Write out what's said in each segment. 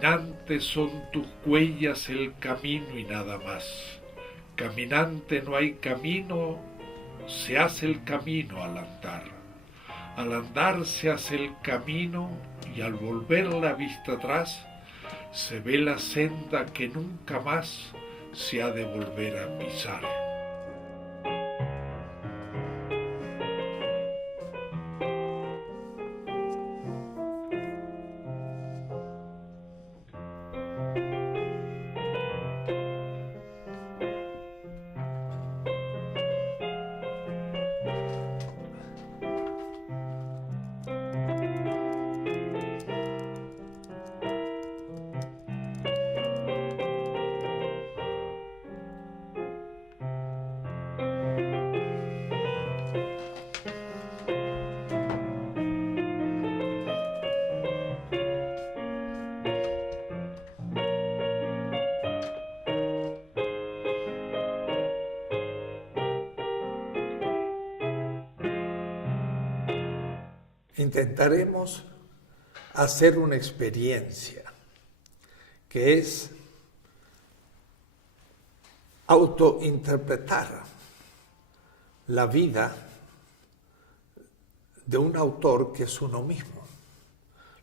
Caminante son tus huellas el camino y nada más. Caminante no hay camino, se hace el camino al andar. Al andar se hace el camino y al volver la vista atrás se ve la senda que nunca más se ha de volver a pisar. Intentaremos hacer una experiencia que es autointerpretar la vida de un autor que es uno mismo,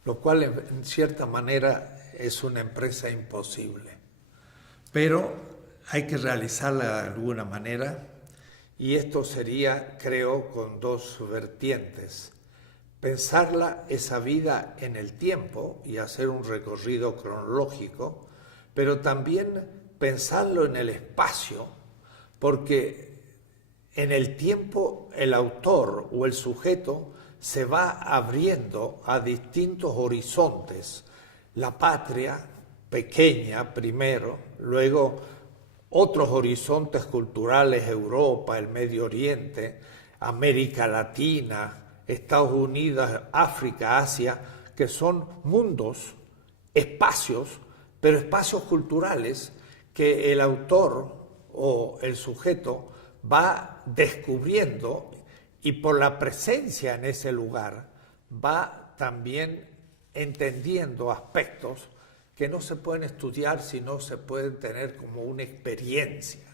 lo cual en cierta manera es una empresa imposible. Pero hay que realizarla de alguna manera y esto sería, creo, con dos vertientes. Pensarla, esa vida, en el tiempo y hacer un recorrido cronológico, pero también pensarlo en el espacio, porque en el tiempo el autor o el sujeto se va abriendo a distintos horizontes. La patria pequeña primero, luego otros horizontes culturales, Europa, el Medio Oriente, América Latina, Estados Unidos, África, Asia, que son mundos, espacios, pero espacios culturales que el autor o el sujeto va descubriendo y por la presencia en ese lugar va también entendiendo aspectos que no se pueden estudiar, sino se pueden tener como una experiencia.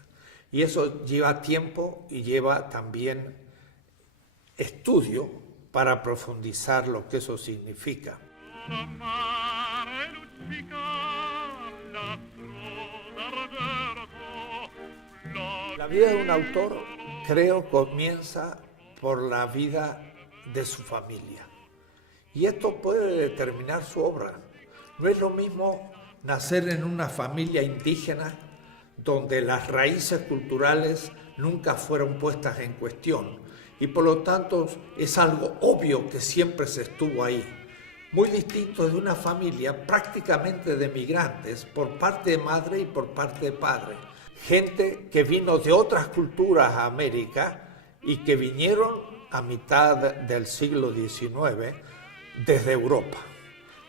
Y eso lleva tiempo y lleva también estudio para profundizar lo que eso significa. La vida de un autor, creo, comienza por la vida de su familia. Y esto puede determinar su obra. No es lo mismo nacer en una familia indígena donde las raíces culturales nunca fueron puestas en cuestión y por lo tanto es algo obvio que siempre se estuvo ahí. Muy distinto de una familia prácticamente de migrantes por parte de madre y por parte de padre. Gente que vino de otras culturas a América y que vinieron a mitad del siglo XIX desde Europa.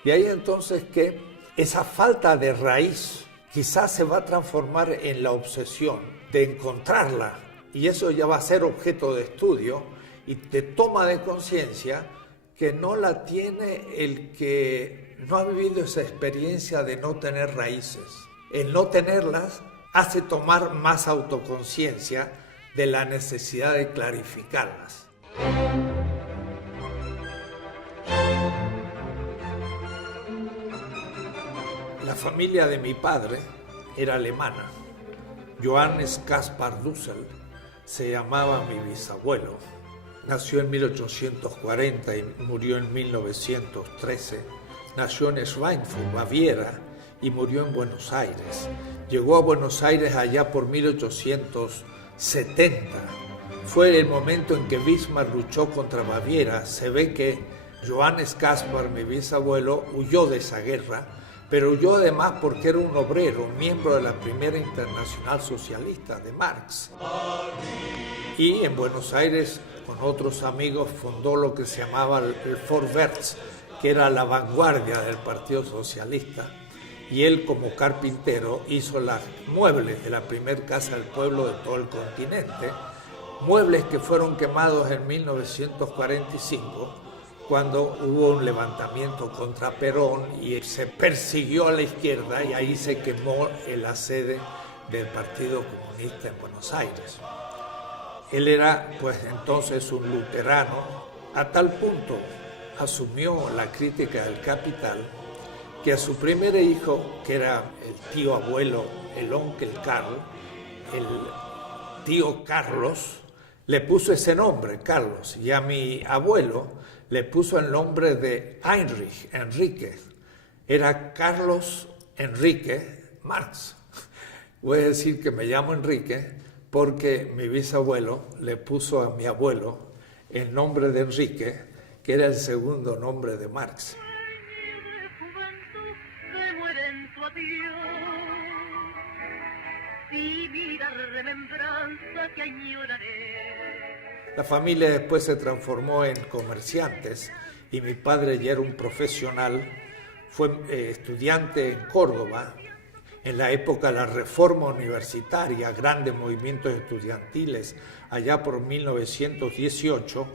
De ahí entonces que esa falta de raíz quizás se va a transformar en la obsesión de encontrarla, y eso ya va a ser objeto de estudio y de toma de conciencia que no la tiene el que no ha vivido esa experiencia de no tener raíces. El no tenerlas hace tomar más autoconciencia de la necesidad de clarificarlas. La familia de mi padre era alemana. Johannes Caspar Dussel se llamaba mi bisabuelo. Nació en 1840 y murió en 1913. Nació en Schweinfurt, Baviera, y murió en Buenos Aires. Llegó a Buenos Aires allá por 1870. Fue el momento en que Bismarck luchó contra Baviera. Se ve que Johannes Caspar, mi bisabuelo, huyó de esa guerra, pero huyó además porque era un obrero, un miembro de la primera internacional socialista de Marx. Y en Buenos Aires, con otros amigos, fundó lo que se llamaba el Vorwärts, que era la vanguardia del Partido Socialista. Y él, como carpintero, hizo los muebles de la primer casa del pueblo de todo el continente, muebles que fueron quemados en 1945 cuando hubo un levantamiento contra Perón y se persiguió a la izquierda y ahí se quemó la sede del Partido Comunista en Buenos Aires. Él era pues entonces un luterano, a tal punto asumió la crítica del Capital que a su primer hijo, que era el tío abuelo, el onkel Carl, el tío Carlos, le puso ese nombre, Carlos, y a mi abuelo le puso el nombre de Heinrich, Enrique. Era Carlos Enrique Marx. Voy a decir que me llamo Enrique porque mi bisabuelo le puso a mi abuelo el nombre de Enrique, que era el segundo nombre de Marx. La familia después se transformó en comerciantes y mi padre ya era un profesional, fue estudiante en Córdoba, en la época de la reforma universitaria, grandes movimientos estudiantiles, allá por 1918,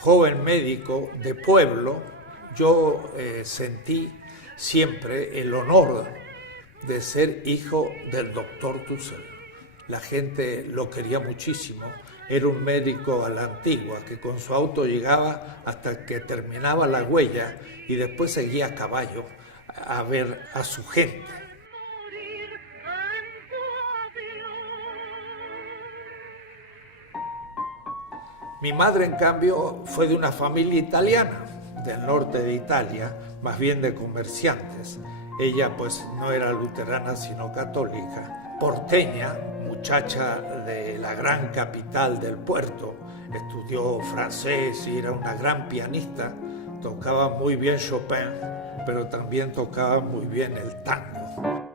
joven médico de pueblo. Yo sentí siempre el honor de ser hijo del doctor Dussel. La gente lo quería muchísimo. Era un médico a la antigua, que con su auto llegaba hasta que terminaba la huella y después seguía a caballo a ver a su gente. Mi madre, en cambio, fue de una familia italiana, del norte de Italia, más bien de comerciantes. Ella pues no era luterana sino católica, porteña, muchacha de la gran capital del puerto, estudió francés y era una gran pianista, tocaba muy bien Chopin, pero también tocaba muy bien el tango.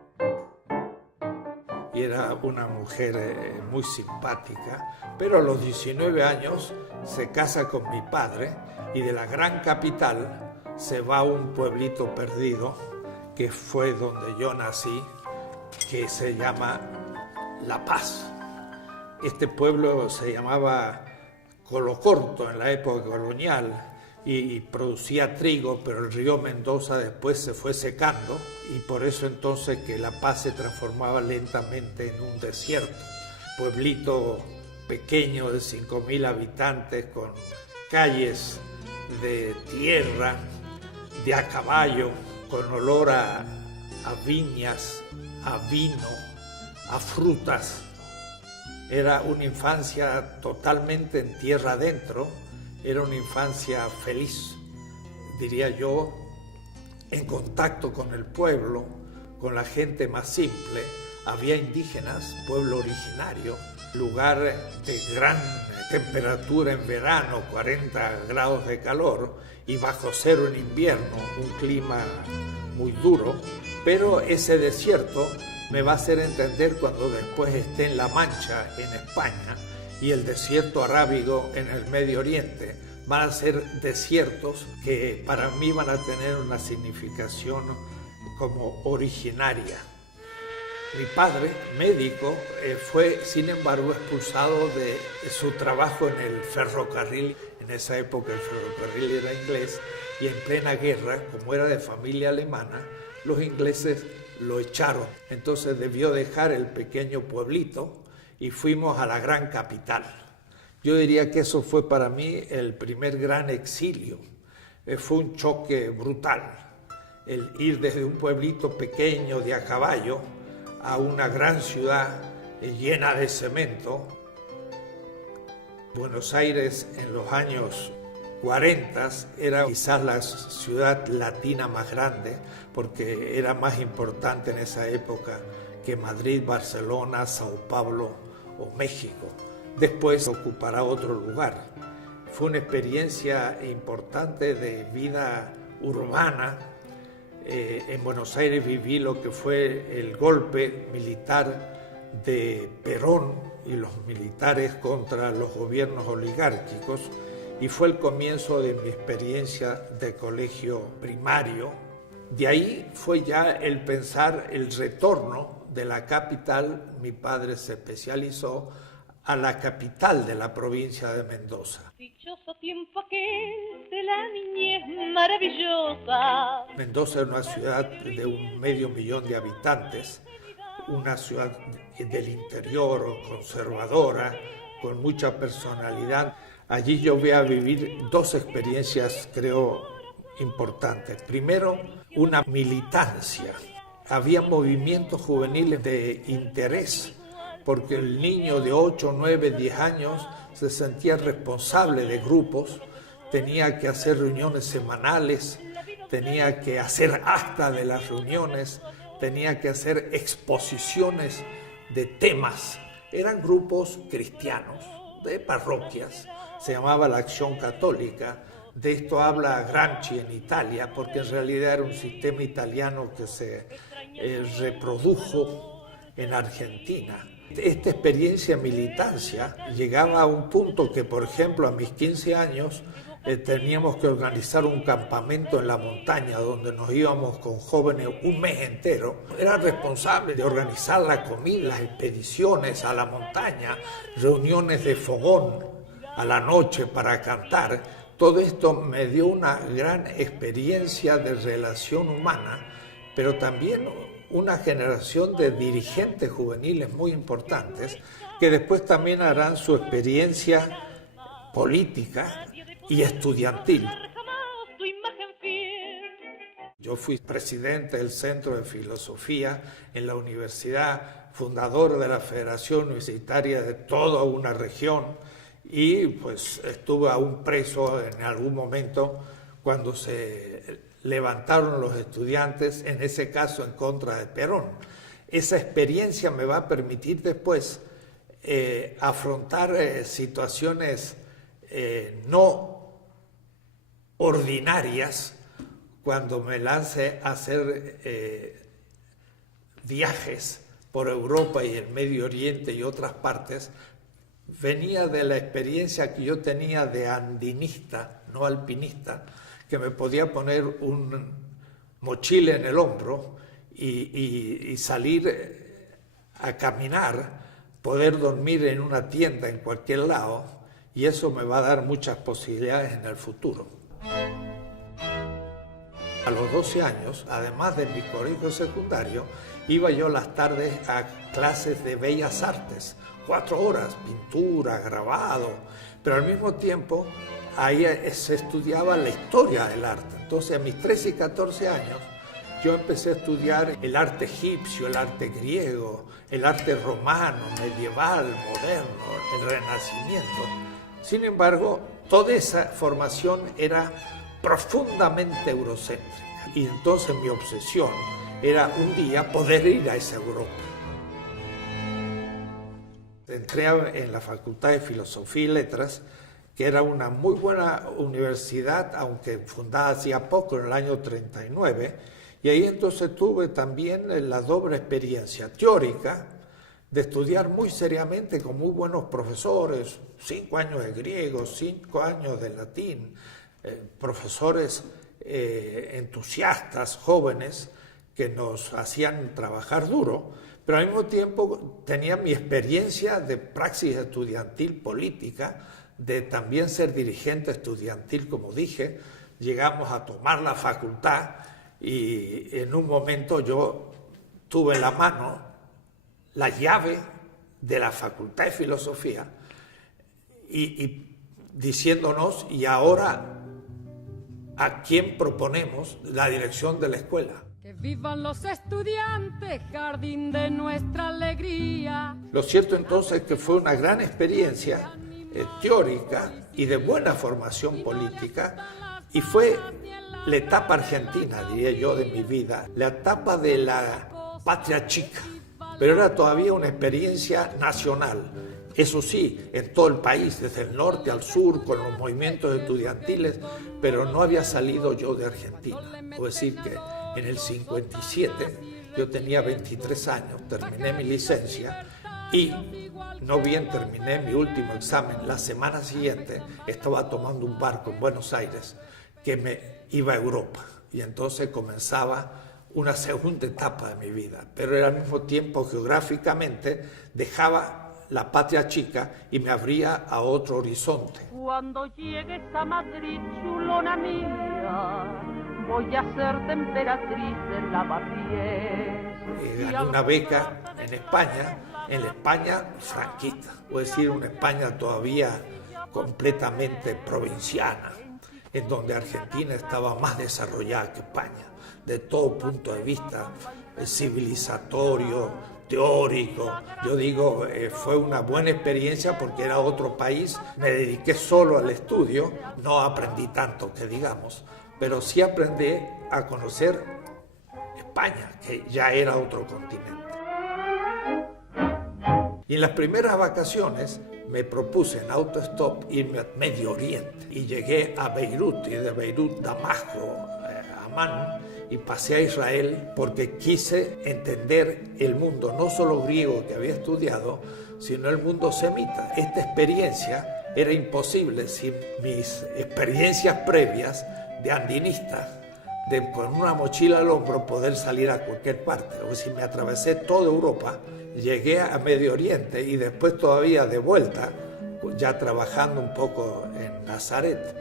Y era una mujer muy simpática, pero a los 19 años se casa con mi padre y de la gran capital se va a un pueblito perdido, que fue donde yo nací, que se llama La Paz. Este pueblo se llamaba Colocorto en la época colonial y producía trigo, pero el río Mendoza después se fue secando y por eso entonces que La Paz se transformaba lentamente en un desierto. Pueblito pequeño de 5.000 habitantes con calles de tierra, de a caballo, con olor a viñas, a vino, a frutas. Era una infancia totalmente en tierra adentro, era una infancia feliz, diría yo, en contacto con el pueblo, con la gente más simple. Había indígenas, pueblo originario, lugar de gran temperatura en verano, 40 grados de calor, y bajo cero en invierno, un clima muy duro, pero ese desierto me va a hacer entender cuando después esté en La Mancha, en España, y el desierto arábigo en el Medio Oriente. Van a ser desiertos que para mí van a tener una significación como originaria. Mi padre, médico, fue sin embargo expulsado de su trabajo en el ferrocarril. En esa época el ferrocarril era inglés y en plena guerra, como era de familia alemana, los ingleses lo echaron. Entonces debió dejar el pequeño pueblito y fuimos a la gran capital. Yo diría que eso fue para mí el primer gran exilio. Fue un choque brutal. El ir desde un pueblito pequeño de a caballo a una gran ciudad llena de cemento. Buenos Aires en los años 40 era quizás la ciudad latina más grande porque era más importante en esa época que Madrid, Barcelona, Sao Paulo o México. Después ocupará otro lugar. Fue una experiencia importante de vida urbana. En Buenos Aires viví lo que fue el golpe militar de Perón y los militares contra los gobiernos oligárquicos y fue el comienzo de mi experiencia de colegio primario. De ahí fue ya el pensar el retorno de la capital. Mi padre se especializó a la capital de la provincia de Mendoza. Dichoso tiempo aquel de la niñez maravillosa. Mendoza es una ciudad de 500.000 de habitantes, una ciudad del interior, conservadora, con mucha personalidad. Allí yo voy a vivir 2 experiencias, creo, importantes. Primero, una militancia. Había movimientos juveniles de interés, porque el niño de 8, 9, 10 años se sentía responsable de grupos, tenía que hacer reuniones semanales, tenía que hacer acta de las reuniones, tenía que hacer exposiciones de temas. Eran grupos cristianos, de parroquias, se llamaba la Acción Católica. De esto habla Gramsci en Italia, porque en realidad era un sistema italiano que se reprodujo en Argentina. Esta experiencia militancia llegaba a un punto que, por ejemplo, a mis 15 años teníamos que organizar un campamento en la montaña donde nos íbamos con jóvenes un mes entero. Era responsable de organizar la comida, las expediciones a la montaña, reuniones de fogón a la noche para cantar. Todo esto me dio una gran experiencia de relación humana, pero también una generación de dirigentes juveniles muy importantes que después también harán su experiencia política y estudiantil. Yo fui presidente del Centro de Filosofía en la universidad, fundador de la Federación Universitaria de toda una región, y pues estuve aún preso en algún momento cuando se levantaron los estudiantes, en ese caso en contra de Perón. Esa experiencia me va a permitir después afrontar situaciones no ordinarias cuando me lance a hacer viajes por Europa y el Medio Oriente y otras partes. Venía de la experiencia que yo tenía de andinista, no alpinista, que me podía poner un mochila en el hombro y salir a caminar, poder dormir en una tienda en cualquier lado, y eso me va a dar muchas posibilidades en el futuro. A los 12 años, además de mi colegio secundario, iba yo las tardes a clases de bellas artes, 4 horas, pintura, grabado, pero al mismo tiempo ahí se estudiaba la historia del arte. Entonces a mis 13 y 14 años yo empecé a estudiar el arte egipcio, el arte griego, el arte romano, medieval, moderno, el Renacimiento. Sin embargo, toda esa formación era profundamente eurocéntrica. Y entonces mi obsesión era un día poder ir a esa Europa. Entré en la Facultad de Filosofía y Letras, que era una muy buena universidad, aunque fundada hacía poco, en el año 39, y ahí entonces tuve también la doble experiencia teórica de estudiar muy seriamente con muy buenos profesores, 5 años de griego, 5 años de latín, profesores entusiastas, jóvenes, que nos hacían trabajar duro, pero al mismo tiempo tenía mi experiencia de praxis estudiantil política, de también ser dirigente estudiantil, como dije. Llegamos a tomar la facultad y en un momento yo tuve en la mano la llave de la Facultad de Filosofía y diciéndonos, y ahora, ¿a quién proponemos la dirección de la escuela? Que vivan los estudiantes, jardín de nuestra alegría. Lo cierto entonces es que fue una gran experiencia teórica y de buena formación política, y fue la etapa argentina, diría yo, de mi vida, la etapa de la patria chica, pero era todavía una experiencia nacional. Eso sí, en todo el país, desde el norte al sur, con los movimientos estudiantiles, pero no había salido yo de Argentina. Es decir, que en el 57 yo tenía 23 años, terminé mi licencia y no bien terminé mi último examen. La semana siguiente estaba tomando un barco en Buenos Aires que me iba a Europa, y entonces comenzaba una segunda etapa de mi vida, pero era al mismo tiempo geográficamente dejaba la patria chica y me abría a otro horizonte. Cuando llegues a Madrid, chulona mía, voy a ser emperatriz en Lavapiés. Gané una beca en la España franquista, es decir, una España todavía completamente provinciana, en donde Argentina estaba más desarrollada que España, de todo punto de vista civilizatorio, teórico. Yo digo, fue una buena experiencia porque era otro país, me dediqué solo al estudio, no aprendí tanto que digamos, pero sí aprendí a conocer España, que ya era otro continente. Y en las primeras vacaciones me propuse en autostop irme a Medio Oriente y llegué a Beirut y de Beirut Damasco, Amán, y pasé a Israel porque quise entender el mundo, no solo griego que había estudiado, sino el mundo semita. Esta experiencia era imposible sin mis experiencias previas de andinista, de con una mochila al hombro poder salir a cualquier parte. O sea, me atravesé toda Europa, llegué a Medio Oriente y después todavía de vuelta, ya trabajando un poco en Nazaret,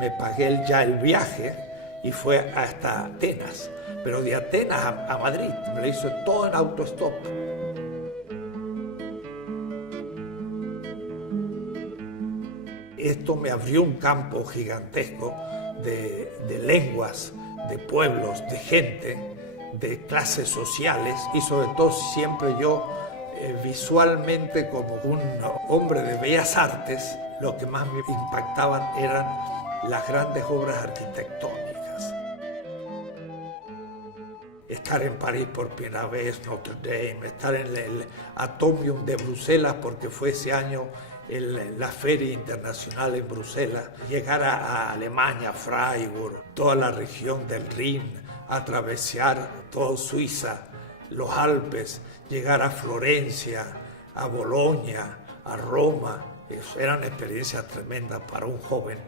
me pagué ya el viaje y fue hasta Atenas. Pero de Atenas a Madrid me lo hizo todo en autostop. Esto me abrió un campo gigantesco de lenguas, de pueblos, de gente, de clases sociales y sobre todo siempre yo visualmente como un hombre de bellas artes, lo que más me impactaban eran las grandes obras arquitectónicas. Estar en París por primera vez, Notre Dame, estar en el Atomium de Bruselas porque fue ese año la Feria Internacional en Bruselas, llegar a Alemania, Freiburg, toda la región del Rin, atravesar toda Suiza, los Alpes, llegar a Florencia, a Bolonia, a Roma. Eran experiencias tremendas para un joven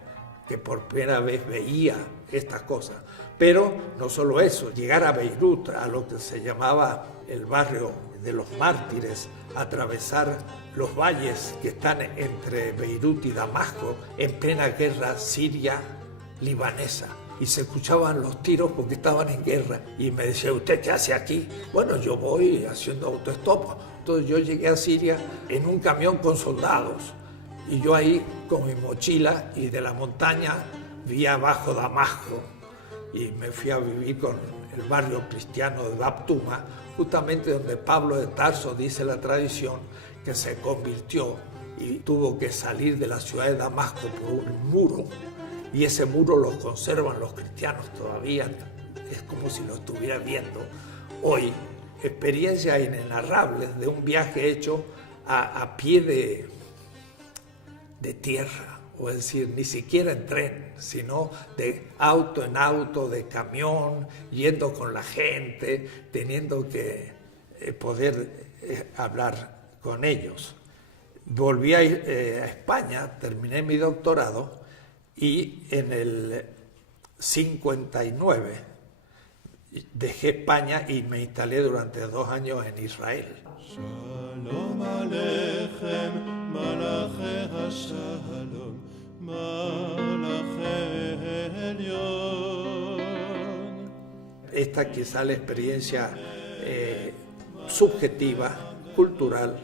que por primera vez veía estas cosas. Pero no solo eso, llegar a Beirut, a lo que se llamaba el barrio de los mártires, atravesar los valles que están entre Beirut y Damasco en plena guerra siria-libanesa. Y se escuchaban los tiros porque estaban en guerra. Y me decía, ¿usted qué hace aquí? Bueno, yo voy haciendo autostop. Entonces yo llegué a Siria en un camión con soldados. Y yo ahí con mi mochila y de la montaña vi abajo Damasco. Y me fui a vivir con el barrio cristiano de Bab Tuma, justamente donde Pablo de Tarso, dice la tradición, que se convirtió y tuvo que salir de la ciudad de Damasco por un muro. Y ese muro lo conservan los cristianos todavía, es como si lo estuviera viendo hoy. Experiencias inenarrables de un viaje hecho a pie de tierra, o es decir, ni siquiera en tren, sino de auto en auto, de camión, yendo con la gente, teniendo que poder hablar con ellos. Volví a España, terminé mi doctorado y en el 59 dejé España y me instalé durante 2 años en Israel. Shalom Aleichem, Malache HaShalom, Malache Elyon. Esta quizá la experiencia subjetiva, cultural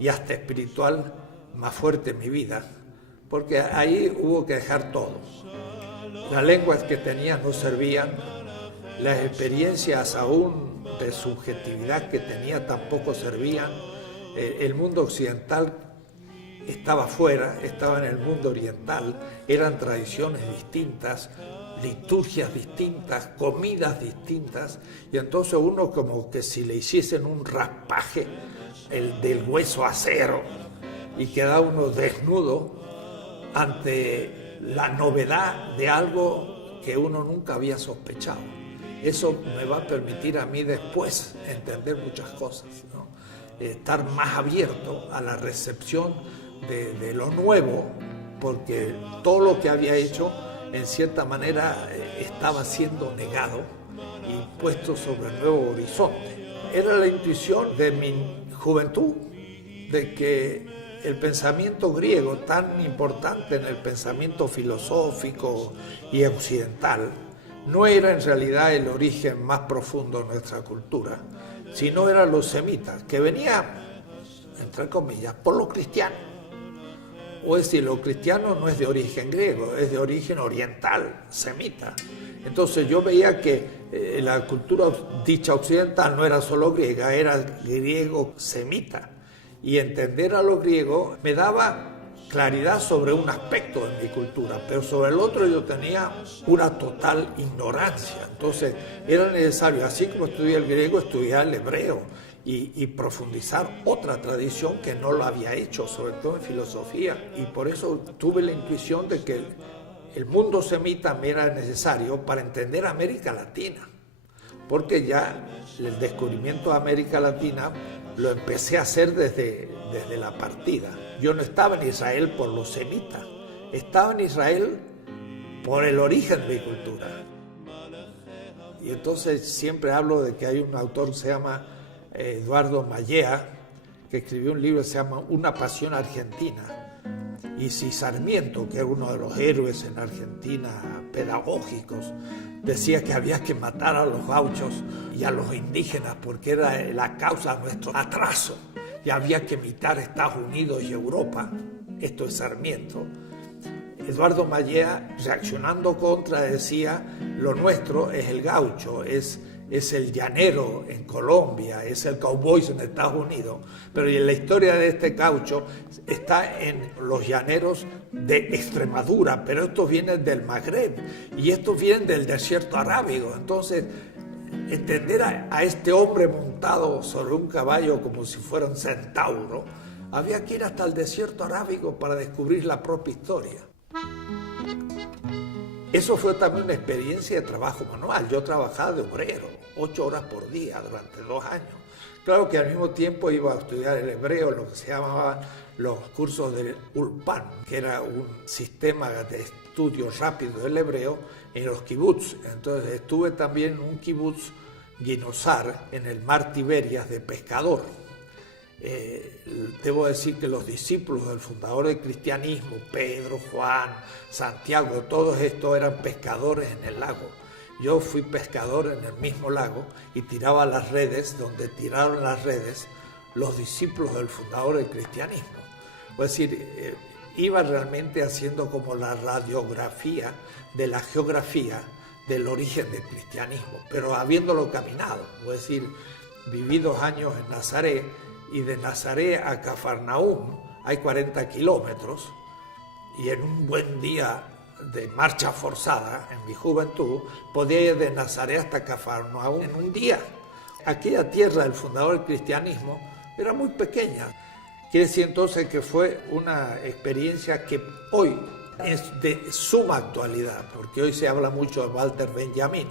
y hasta espiritual más fuerte en mi vida, porque ahí hubo que dejar todo. Las lenguas que tenía no servían, las experiencias aún de subjetividad que tenía tampoco servían. El mundo occidental estaba fuera, estaba en el mundo oriental, eran tradiciones distintas, liturgias distintas, comidas distintas, y entonces uno como que si le hiciesen un raspaje del hueso acero y queda uno desnudo ante la novedad de algo que uno nunca había sospechado. Eso me va a permitir a mí después entender muchas cosas, ¿no? Estar más abierto a la recepción de lo nuevo, porque todo lo que había hecho en cierta manera estaba siendo negado y puesto sobre el nuevo horizonte. Era la intuición de mi juventud, de que el pensamiento griego, tan importante en el pensamiento filosófico y occidental, no era en realidad el origen más profundo de nuestra cultura, sino eran los semitas, que venía, entre comillas, por los cristianos. O es decir, lo cristiano no es de origen griego, es de origen oriental, semita. Entonces yo veía que la cultura dicha occidental no era solo griega, era griego-semita. Y entender a lo griego me daba claridad sobre un aspecto de mi cultura, pero sobre el otro yo tenía una total ignorancia. Entonces era necesario, así como estudié el griego, estudiar el hebreo y profundizar otra tradición que no lo había hecho, sobre todo en filosofía. Y por eso tuve la intuición de que el mundo semita me era necesario para entender América Latina, porque ya el descubrimiento de América Latina lo empecé a hacer desde la partida. Yo no estaba en Israel por los semitas, estaba en Israel por el origen de mi cultura. Y entonces siempre hablo de que hay un autor que se llama Eduardo Mallea, que escribió un libro que se llama Una pasión argentina. Y si Sarmiento, que es uno de los héroes en Argentina pedagógicos, decía que había que matar a los gauchos y a los indígenas porque era la causa de nuestro atraso y había que imitar Estados Unidos y Europa, esto es Sarmiento. Eduardo Mallea, reaccionando contra, decía: lo nuestro es el gaucho, es el llanero en Colombia, es el cowboy en Estados Unidos, pero la historia de este gaucho está en los llaneros de Extremadura, pero estos vienen del Magreb y estos vienen del desierto arábigo. Entonces, entender a este hombre montado sobre un caballo como si fuera un centauro, había que ir hasta el desierto arábigo para descubrir la propia historia. Eso fue también una experiencia de trabajo manual. Yo trabajaba de obrero, 8 horas por día durante 2 años. Claro que al mismo tiempo iba a estudiar el hebreo, lo que se llamaban los cursos del Ulpan, que era un sistema de estudio rápido del hebreo en los kibutz. Entonces estuve también en un kibutz Guinosar, en el mar Tiberias, de pescador. Debo decir que los discípulos del fundador del cristianismo, Pedro, Juan, Santiago, todos estos eran pescadores en el lago. Yo fui pescador en el mismo lago y tiraba las redes donde tiraron las redes los discípulos del fundador del cristianismo. Es decir, iba realmente haciendo como la radiografía de la geografía del origen del cristianismo, pero habiéndolo caminado. Es decir, viví 2 años en Nazaret, y de Nazaret a Cafarnaúm hay 40 kilómetros, y en un buen día de marcha forzada, en mi juventud, podía ir de Nazaret hasta Cafarnaúm en un día. Aquella tierra del fundador del cristianismo era muy pequeña. Quiere decir entonces que fue una experiencia que hoy es de suma actualidad, porque hoy se habla mucho de Walter Benjamin,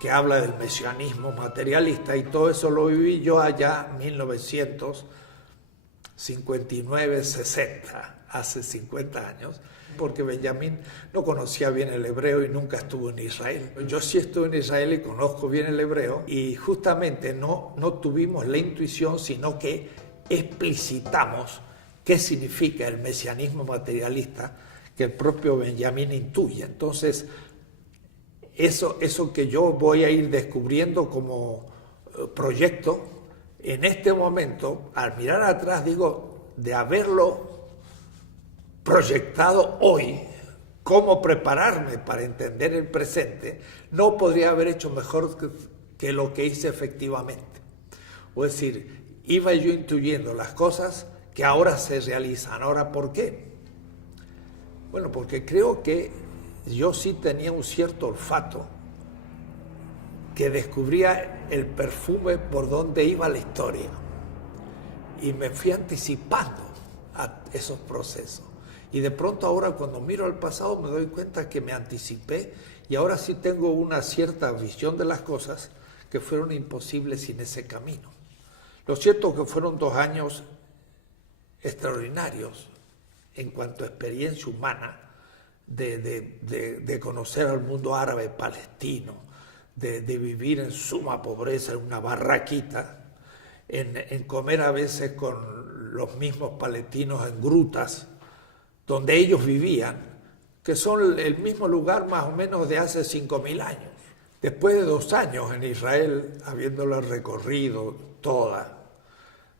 que habla del mesianismo materialista, y todo eso lo viví yo allá en 1959-60, hace 50 años, porque Benjamín no conocía bien el hebreo y nunca estuvo en Israel. Yo sí estuve en Israel y conozco bien el hebreo, y justamente no tuvimos la intuición, sino que explicitamos qué significa el mesianismo materialista que el propio Benjamín intuye. Entonces, eso que yo voy a ir descubriendo como proyecto, en este momento, al mirar atrás, digo, de haberlo proyectado hoy, cómo prepararme para entender el presente, no podría haber hecho mejor que lo que hice efectivamente. Es decir, iba yo intuyendo las cosas que ahora se realizan. Ahora, ¿por qué? Bueno, porque creo que yo sí tenía un cierto olfato que descubría el perfume por donde iba la historia, y me fui anticipando a esos procesos, y de pronto ahora cuando miro al pasado me doy cuenta que me anticipé, y ahora sí tengo una cierta visión de las cosas que fueron imposibles sin ese camino. Lo cierto es que fueron 2 años extraordinarios en cuanto a experiencia humana, de conocer al mundo árabe palestino, de vivir en suma pobreza en una barraquita, en comer a veces con los mismos palestinos en grutas donde ellos vivían, que son el mismo lugar más o menos de hace 5.000 años. Después de 2 años en Israel, habiéndola recorrido toda,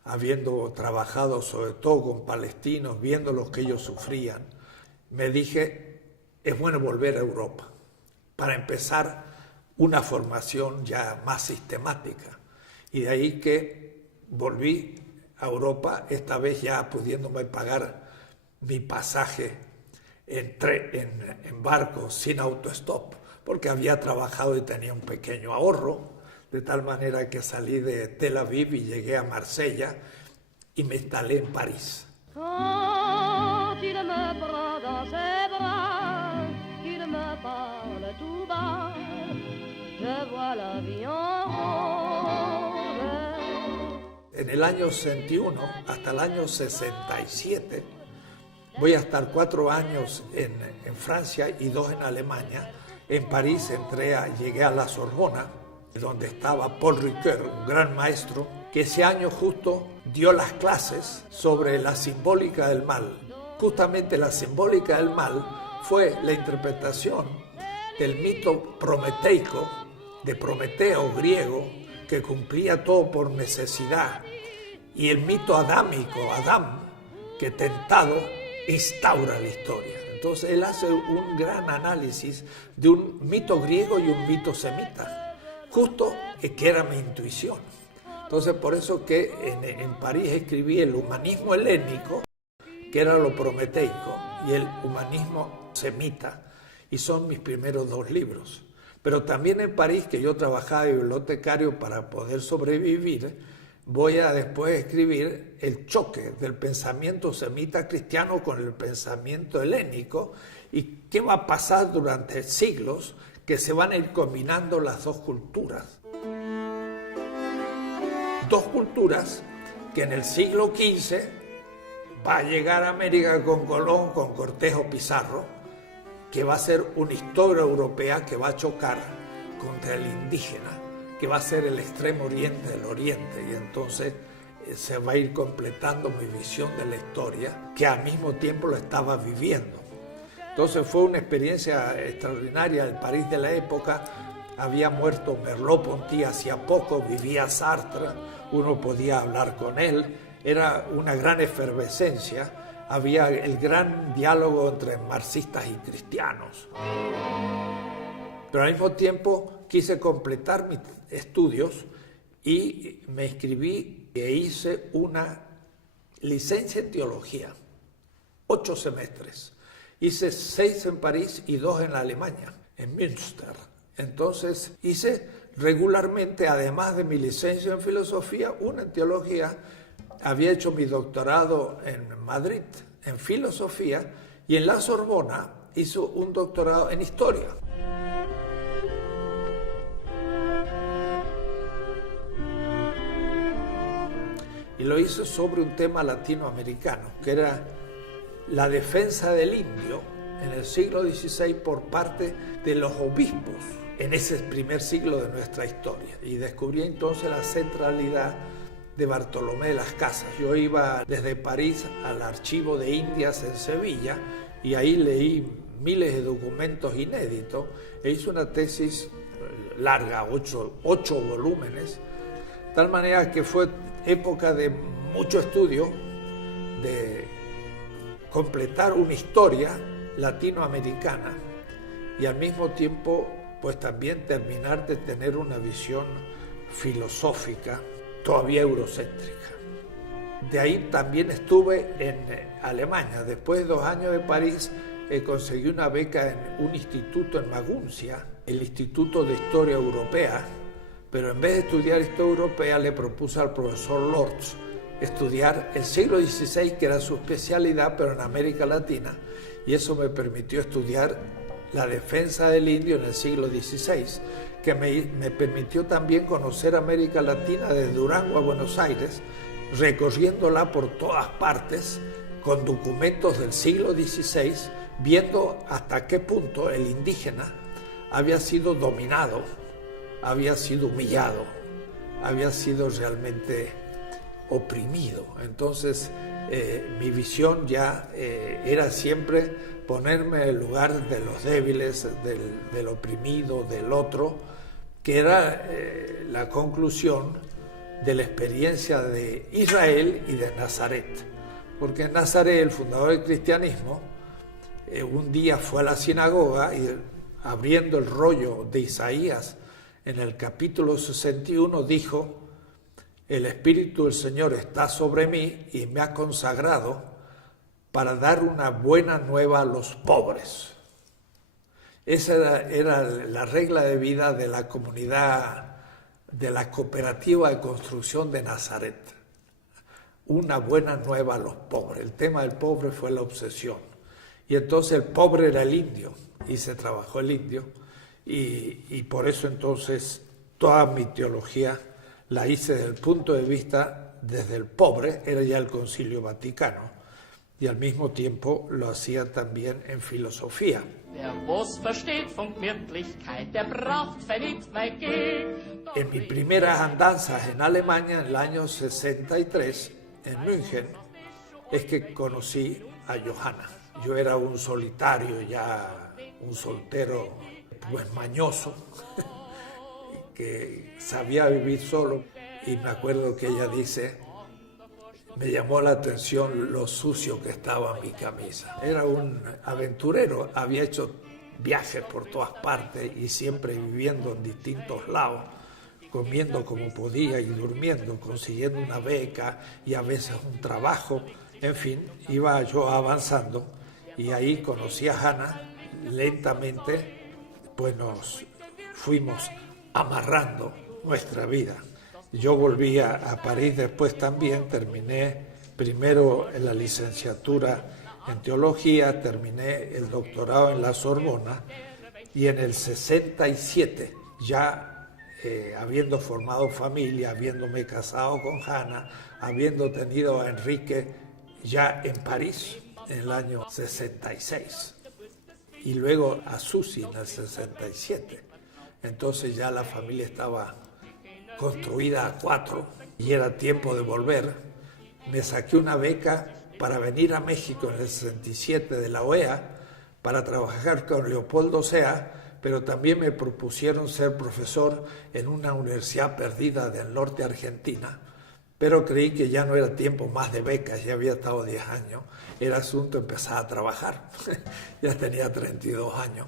habiendo trabajado sobre todo con palestinos, viendo lo que ellos sufrían, me dije, es bueno volver a Europa para empezar una formación ya más sistemática. Y de ahí que volví a Europa, esta vez ya pudiéndome pagar mi pasaje en barco sin autostop, porque había trabajado y tenía un pequeño ahorro, de tal manera que salí de Tel Aviv y llegué a Marsella y me instalé en París. Quand il me prend dans ses bras, qu'il me parle tout bas, je vois la vie en rose. En el año 61 hasta el año 67 voy a estar 4 años en Francia y 2 en Alemania. En París llegué a la Sorbona, donde estaba Paul Ricoeur, un gran maestro, que ese año justo dio las clases sobre la simbólica del mal. Justamente la simbólica del mal fue la interpretación del mito prometeico, de Prometeo griego, que cumplía todo por necesidad, y el mito adámico, Adán, que tentado instaura la historia. Entonces él hace un gran análisis de un mito griego y un mito semita, justo que era mi intuición. Entonces por eso que en París escribí el humanismo helénico, que era lo prometeico, y el humanismo semita, y son mis primeros 2 libros. Pero también en París, que yo trabajaba de bibliotecario para poder sobrevivir, voy a después escribir el choque del pensamiento semita cristiano con el pensamiento helénico y qué va a pasar durante siglos que se van a ir combinando las 2 culturas. 2 culturas que en el siglo XV va a llegar a América con Colón, con Cortés o Pizarro, que va a ser una historia europea que va a chocar contra el indígena, que va a ser el extremo oriente del oriente, y entonces se va a ir completando mi visión de la historia, que al mismo tiempo lo estaba viviendo. Entonces fue una experiencia extraordinaria. El París de la época, había muerto Merleau-Ponty hacía poco, vivía Sartre, uno podía hablar con él, era una gran efervescencia, había el gran diálogo entre marxistas y cristianos. Pero al mismo tiempo quise completar mis estudios y me inscribí e hice una licencia en teología, 8 semestres. Hice 6 en París y 2 en Alemania, en Münster. Entonces hice regularmente, además de mi licencia en filosofía, una en teología. Había hecho mi doctorado en Madrid en filosofía y en la Sorbona hizo un doctorado en historia. Y lo hizo sobre un tema latinoamericano, que era la defensa del indio en el siglo XVI por parte de los obispos en ese primer siglo de nuestra historia. Y descubrí entonces la centralidad de Bartolomé de las Casas. Yo iba desde París al Archivo de Indias en Sevilla y ahí leí miles de documentos inéditos e hice una tesis larga, 8 volúmenes, de tal manera que fue época de mucho estudio, de completar una historia latinoamericana y al mismo tiempo pues también terminar de tener una visión filosófica todavía eurocéntrica. De ahí también estuve en Alemania. Después de 2 años de París conseguí una beca en un instituto en Maguncia, el Instituto de Historia Europea, pero en vez de estudiar Historia Europea le propuse al profesor Lorz estudiar el siglo XVI, que era su especialidad, pero en América Latina, y eso me permitió estudiar la defensa del indio en el siglo XVI, que me permitió también conocer América Latina desde Durango a Buenos Aires, recorriéndola por todas partes con documentos del siglo XVI, viendo hasta qué punto el indígena había sido dominado, había sido humillado, había sido realmente oprimido. Entonces mi visión ya era siempre ponerme en el lugar de los débiles, del oprimido, del otro, que era la conclusión de la experiencia de Israel y de Nazaret. Porque en Nazaret, el fundador del cristianismo, un día fue a la sinagoga y abriendo el rollo de Isaías, en el capítulo 61 dijo: el Espíritu del Señor está sobre mí y me ha consagrado para dar una buena nueva a los pobres. Esa era la regla de vida de la comunidad, de la cooperativa de construcción de Nazaret. Una buena nueva a los pobres. El tema del pobre fue la obsesión. Y entonces el pobre era el indio, y se trabajó el indio, y por eso entonces toda mi teología la hice desde el punto de vista desde el pobre, era ya el Concilio Vaticano, y al mismo tiempo lo hacía también en filosofía. En mis primeras andanzas en Alemania, en el año 63, en München, es que conocí a Johanna. Yo era un solitario, ya un soltero pues mañoso, que sabía vivir solo, y me acuerdo que ella dice: me llamó la atención lo sucio que estaba mi camisa. Era un aventurero, había hecho viajes por todas partes y siempre viviendo en distintos lados, comiendo como podía y durmiendo, consiguiendo una beca y a veces un trabajo. En fin, iba yo avanzando y ahí conocí a Hannah. Lentamente pues nos fuimos amarrando nuestra vida. Yo volví a París después también, terminé primero en la licenciatura en teología, terminé el doctorado en la Sorbona, y en el 67, ya habiendo formado familia, habiéndome casado con Hannah, habiendo tenido a Enrique ya en París en el año 66, y luego a Susi en el 67. Entonces ya la familia estaba construida a 4 y era tiempo de volver. Me saqué una beca para venir a México en el 67 de la OEA para trabajar con Leopoldo Sea, pero también me propusieron ser profesor en una universidad perdida del norte de Argentina, pero creí que ya no era tiempo más de becas, ya había estado 10 años, era asunto de empezar a trabajar. Ya tenía 32 años.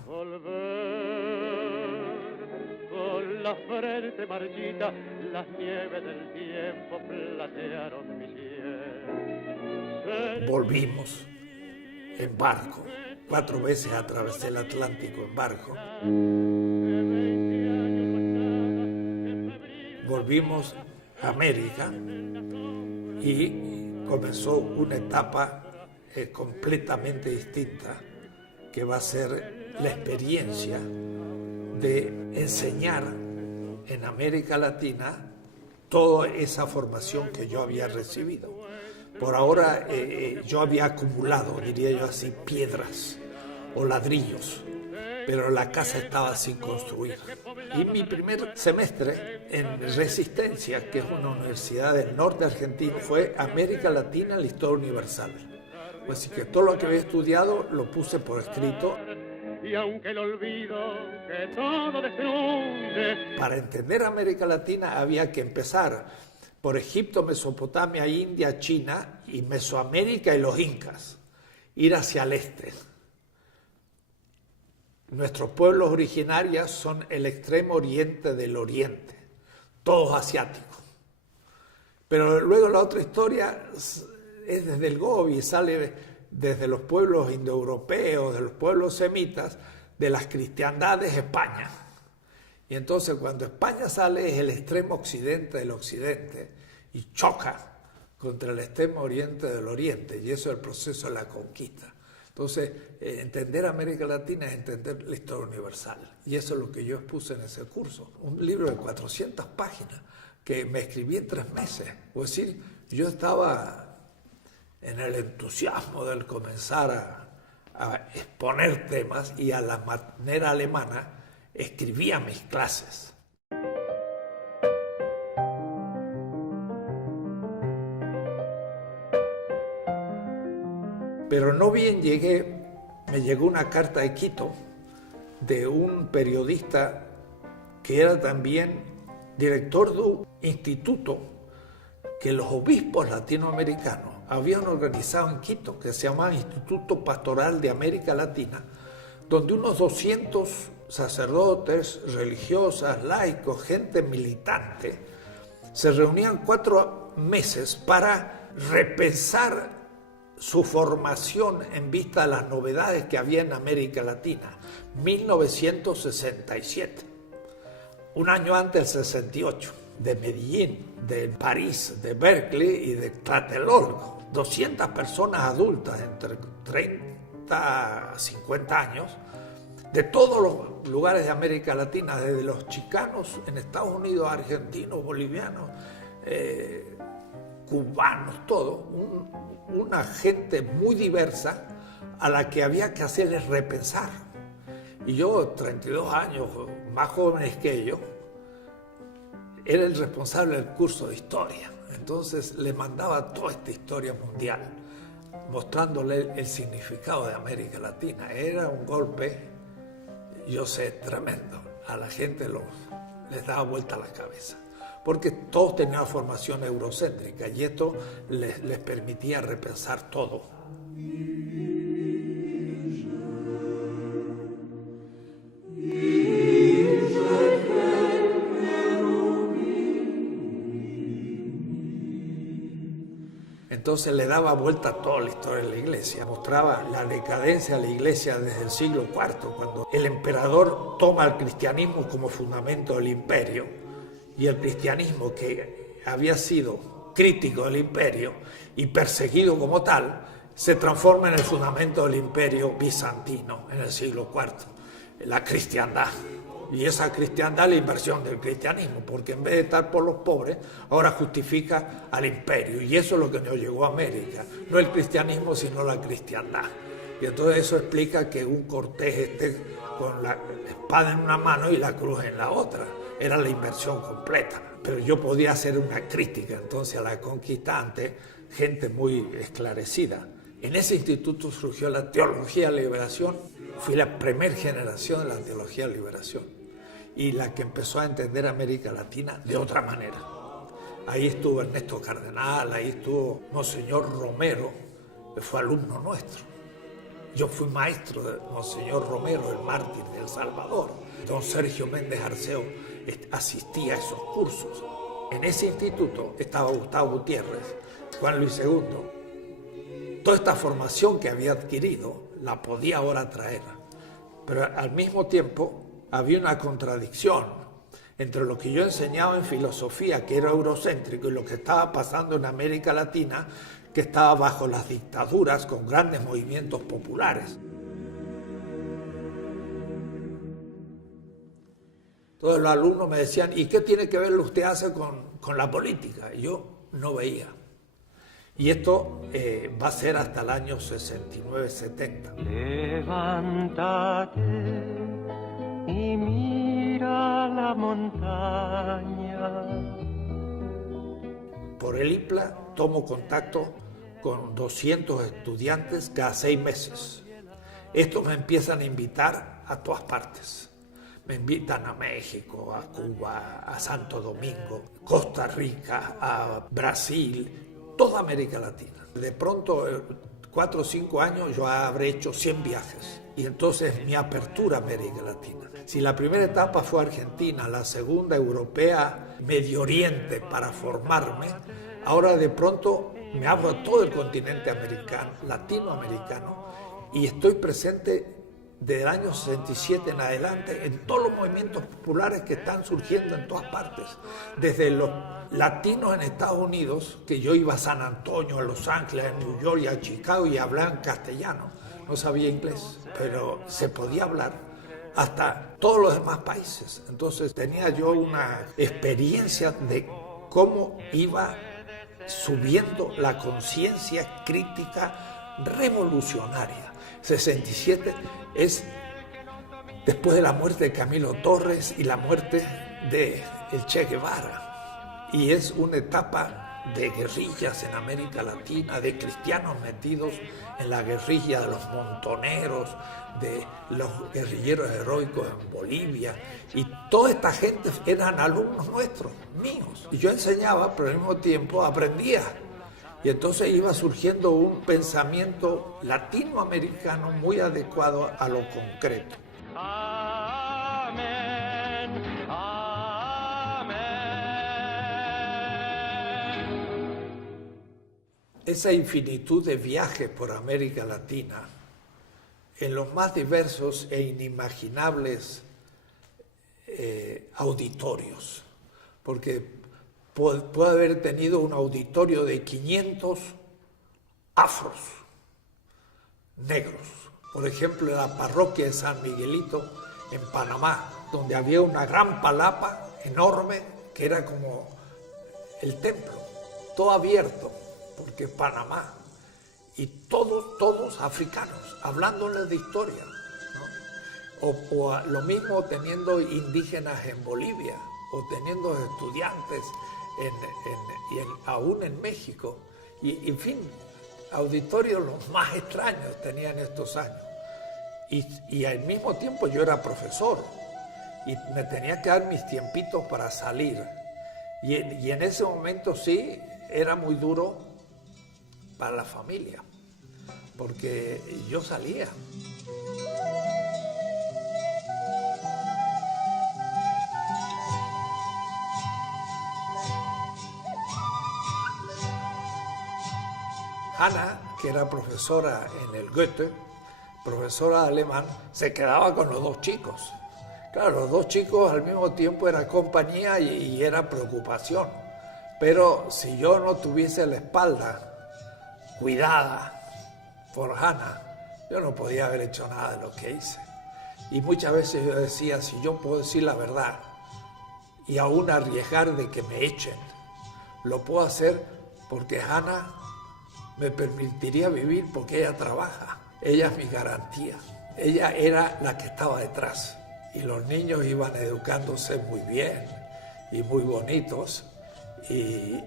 La frente marchita, las nieves del tiempo platearon mi piel. Volvimos en barco, 4 veces atravesé el Atlántico en barco. Volvimos a América y comenzó una etapa completamente distinta, que va a ser la experiencia de enseñar en América Latina toda esa formación que yo había recibido. Por ahora yo había acumulado, diría yo así, piedras o ladrillos, pero la casa estaba sin construir. Y mi primer semestre en Resistencia, que es una universidad del norte argentino, fue América Latina, la historia universal. Así que todo lo que había estudiado lo puse por escrito. Y aunque el olvido que todo destruye. Para entender América Latina había que empezar por Egipto, Mesopotamia, India, China y Mesoamérica y los incas, ir hacia el este. Nuestros pueblos originarios son el extremo oriente del oriente, todos asiáticos. Pero luego la otra historia es desde el Gobi, sale desde los pueblos indoeuropeos, de los pueblos semitas, de las cristiandades de España. Y entonces cuando España sale es el extremo occidente del occidente y choca contra el extremo oriente del oriente, y eso es el proceso de la conquista. Entonces, entender América Latina es entender la historia universal, y eso es lo que yo expuse en ese curso. Un libro de 400 páginas que me escribí en 3 meses. Es decir, yo estaba en el entusiasmo del comenzar a exponer temas, y a la manera alemana escribía mis clases. Pero no bien llegué, me llegó una carta de Quito de un periodista que era también director de un instituto que los obispos latinoamericanos habían organizado en Quito, que se llamaba Instituto Pastoral de América Latina, donde unos 200 sacerdotes, religiosas, laicos, gente militante, se reunían 4 meses para repensar su formación en vista de las novedades que había en América Latina. 1967, un año antes del 68, de Medellín, de París, de Berkeley y de Tlatelolco. 200 personas adultas entre 30 a 50 años, de todos los lugares de América Latina, desde los chicanos en Estados Unidos, argentinos, bolivianos, cubanos, todo, una gente muy diversa a la que había que hacerles repensar. Y yo, 32 años, más jóvenes que ellos, era el responsable del curso de historia. Entonces le mandaba toda esta historia mundial, mostrándole el significado de América Latina. Era un golpe, yo sé, tremendo. A la gente les daba vuelta la cabeza, porque todos tenían formación eurocéntrica y esto les permitía repensar todo. Entonces le daba vuelta a toda la historia de la iglesia, mostraba la decadencia de la iglesia desde el siglo IV, cuando el emperador toma el cristianismo como fundamento del imperio, y el cristianismo, que había sido crítico del imperio y perseguido como tal, se transforma en el fundamento del imperio bizantino en el siglo IV, la cristiandad. Y esa cristiandad es la inversión del cristianismo, porque en vez de estar por los pobres, ahora justifica al imperio. Y eso es lo que nos llegó a América. No el cristianismo, sino la cristiandad. Y entonces eso explica que un Cortés esté con la espada en una mano y la cruz en la otra. Era la inversión completa. Pero yo podía hacer una crítica entonces a la conquista ante gente muy esclarecida. En ese instituto surgió la teología de la liberación. Fui la primera generación de la teología de la liberación y la que empezó a entender América Latina de otra manera. Ahí estuvo Ernesto Cardenal, ahí estuvo Monseñor Romero, que fue alumno nuestro. Yo fui maestro de Monseñor Romero, el mártir de El Salvador. Don Sergio Méndez Arceo asistía a esos cursos. En ese instituto estaba Gustavo Gutiérrez, Juan Luis II. Toda esta formación que había adquirido la podía ahora traer, pero al mismo tiempo había una contradicción entre lo que yo enseñaba en filosofía, que era eurocéntrico, y lo que estaba pasando en América Latina, que estaba bajo las dictaduras con grandes movimientos populares. Todos los alumnos me decían, ¿y qué tiene que ver lo que usted hace con la política? Y yo no veía. Y esto va a ser hasta el año 69-70. Levántate y mira la montaña. Por el IPLA tomo contacto con 200 estudiantes cada 6 meses. Estos me empiezan a invitar a todas partes. Me invitan a México, a Cuba, a Santo Domingo, Costa Rica, a Brasil, toda América Latina. De pronto, 4 o 5 años, yo habré hecho 100 viajes. Y entonces mi apertura a América Latina. Si la primera etapa fue Argentina, la segunda europea, Medio Oriente para formarme, ahora de pronto me abro a todo el continente americano, latinoamericano, y estoy presente desde el año 67 en adelante en todos los movimientos populares que están surgiendo en todas partes. Desde los latinos en Estados Unidos, que yo iba a San Antonio, a Los Ángeles, a New York y a Chicago y hablaban castellano. No sabía inglés, pero se podía hablar, hasta todos los demás países. Entonces tenía yo una experiencia de cómo iba subiendo la conciencia crítica revolucionaria. 67 es después de la muerte de Camilo Torres y la muerte de el Che Guevara. Y es una etapa de guerrillas en América Latina, de cristianos metidos en la guerrilla, de los montoneros, de los guerrilleros heroicos en Bolivia, y toda esta gente eran alumnos nuestros, míos. Y yo enseñaba, pero al mismo tiempo aprendía. Y entonces iba surgiendo un pensamiento latinoamericano muy adecuado a lo concreto. Amén, amén. Esa infinitud de viajes por América Latina, en los más diversos e inimaginables auditorios, porque puede haber tenido un auditorio de 500 afros, negros. Por ejemplo, en la parroquia de San Miguelito, en Panamá, donde había una gran palapa enorme, que era como el templo, todo abierto, porque Panamá, y todos africanos, hablándoles de historia, ¿no? O lo mismo teniendo indígenas en Bolivia, o teniendo estudiantes aún en México, y en fin, auditorios los más extraños tenían estos años. Y al mismo tiempo yo era profesor, y me tenía que dar mis tiempitos para salir. Y en ese momento sí, era muy duro para la familia, porque yo salía. Hanna, que era profesora en el Goethe, profesora de alemán, se quedaba con los dos chicos. Claro, los dos chicos al mismo tiempo era compañía y era preocupación. Pero si yo no tuviese la espalda cuidada por Hanna, yo no podía haber hecho nada de lo que hice. Y muchas veces yo decía, si yo puedo decir la verdad y aún arriesgar de que me echen, lo puedo hacer porque Hanna me permitiría vivir, porque ella trabaja. Ella es mi garantía. Ella era la que estaba detrás. Y los niños iban educándose muy bien y muy bonitos. Y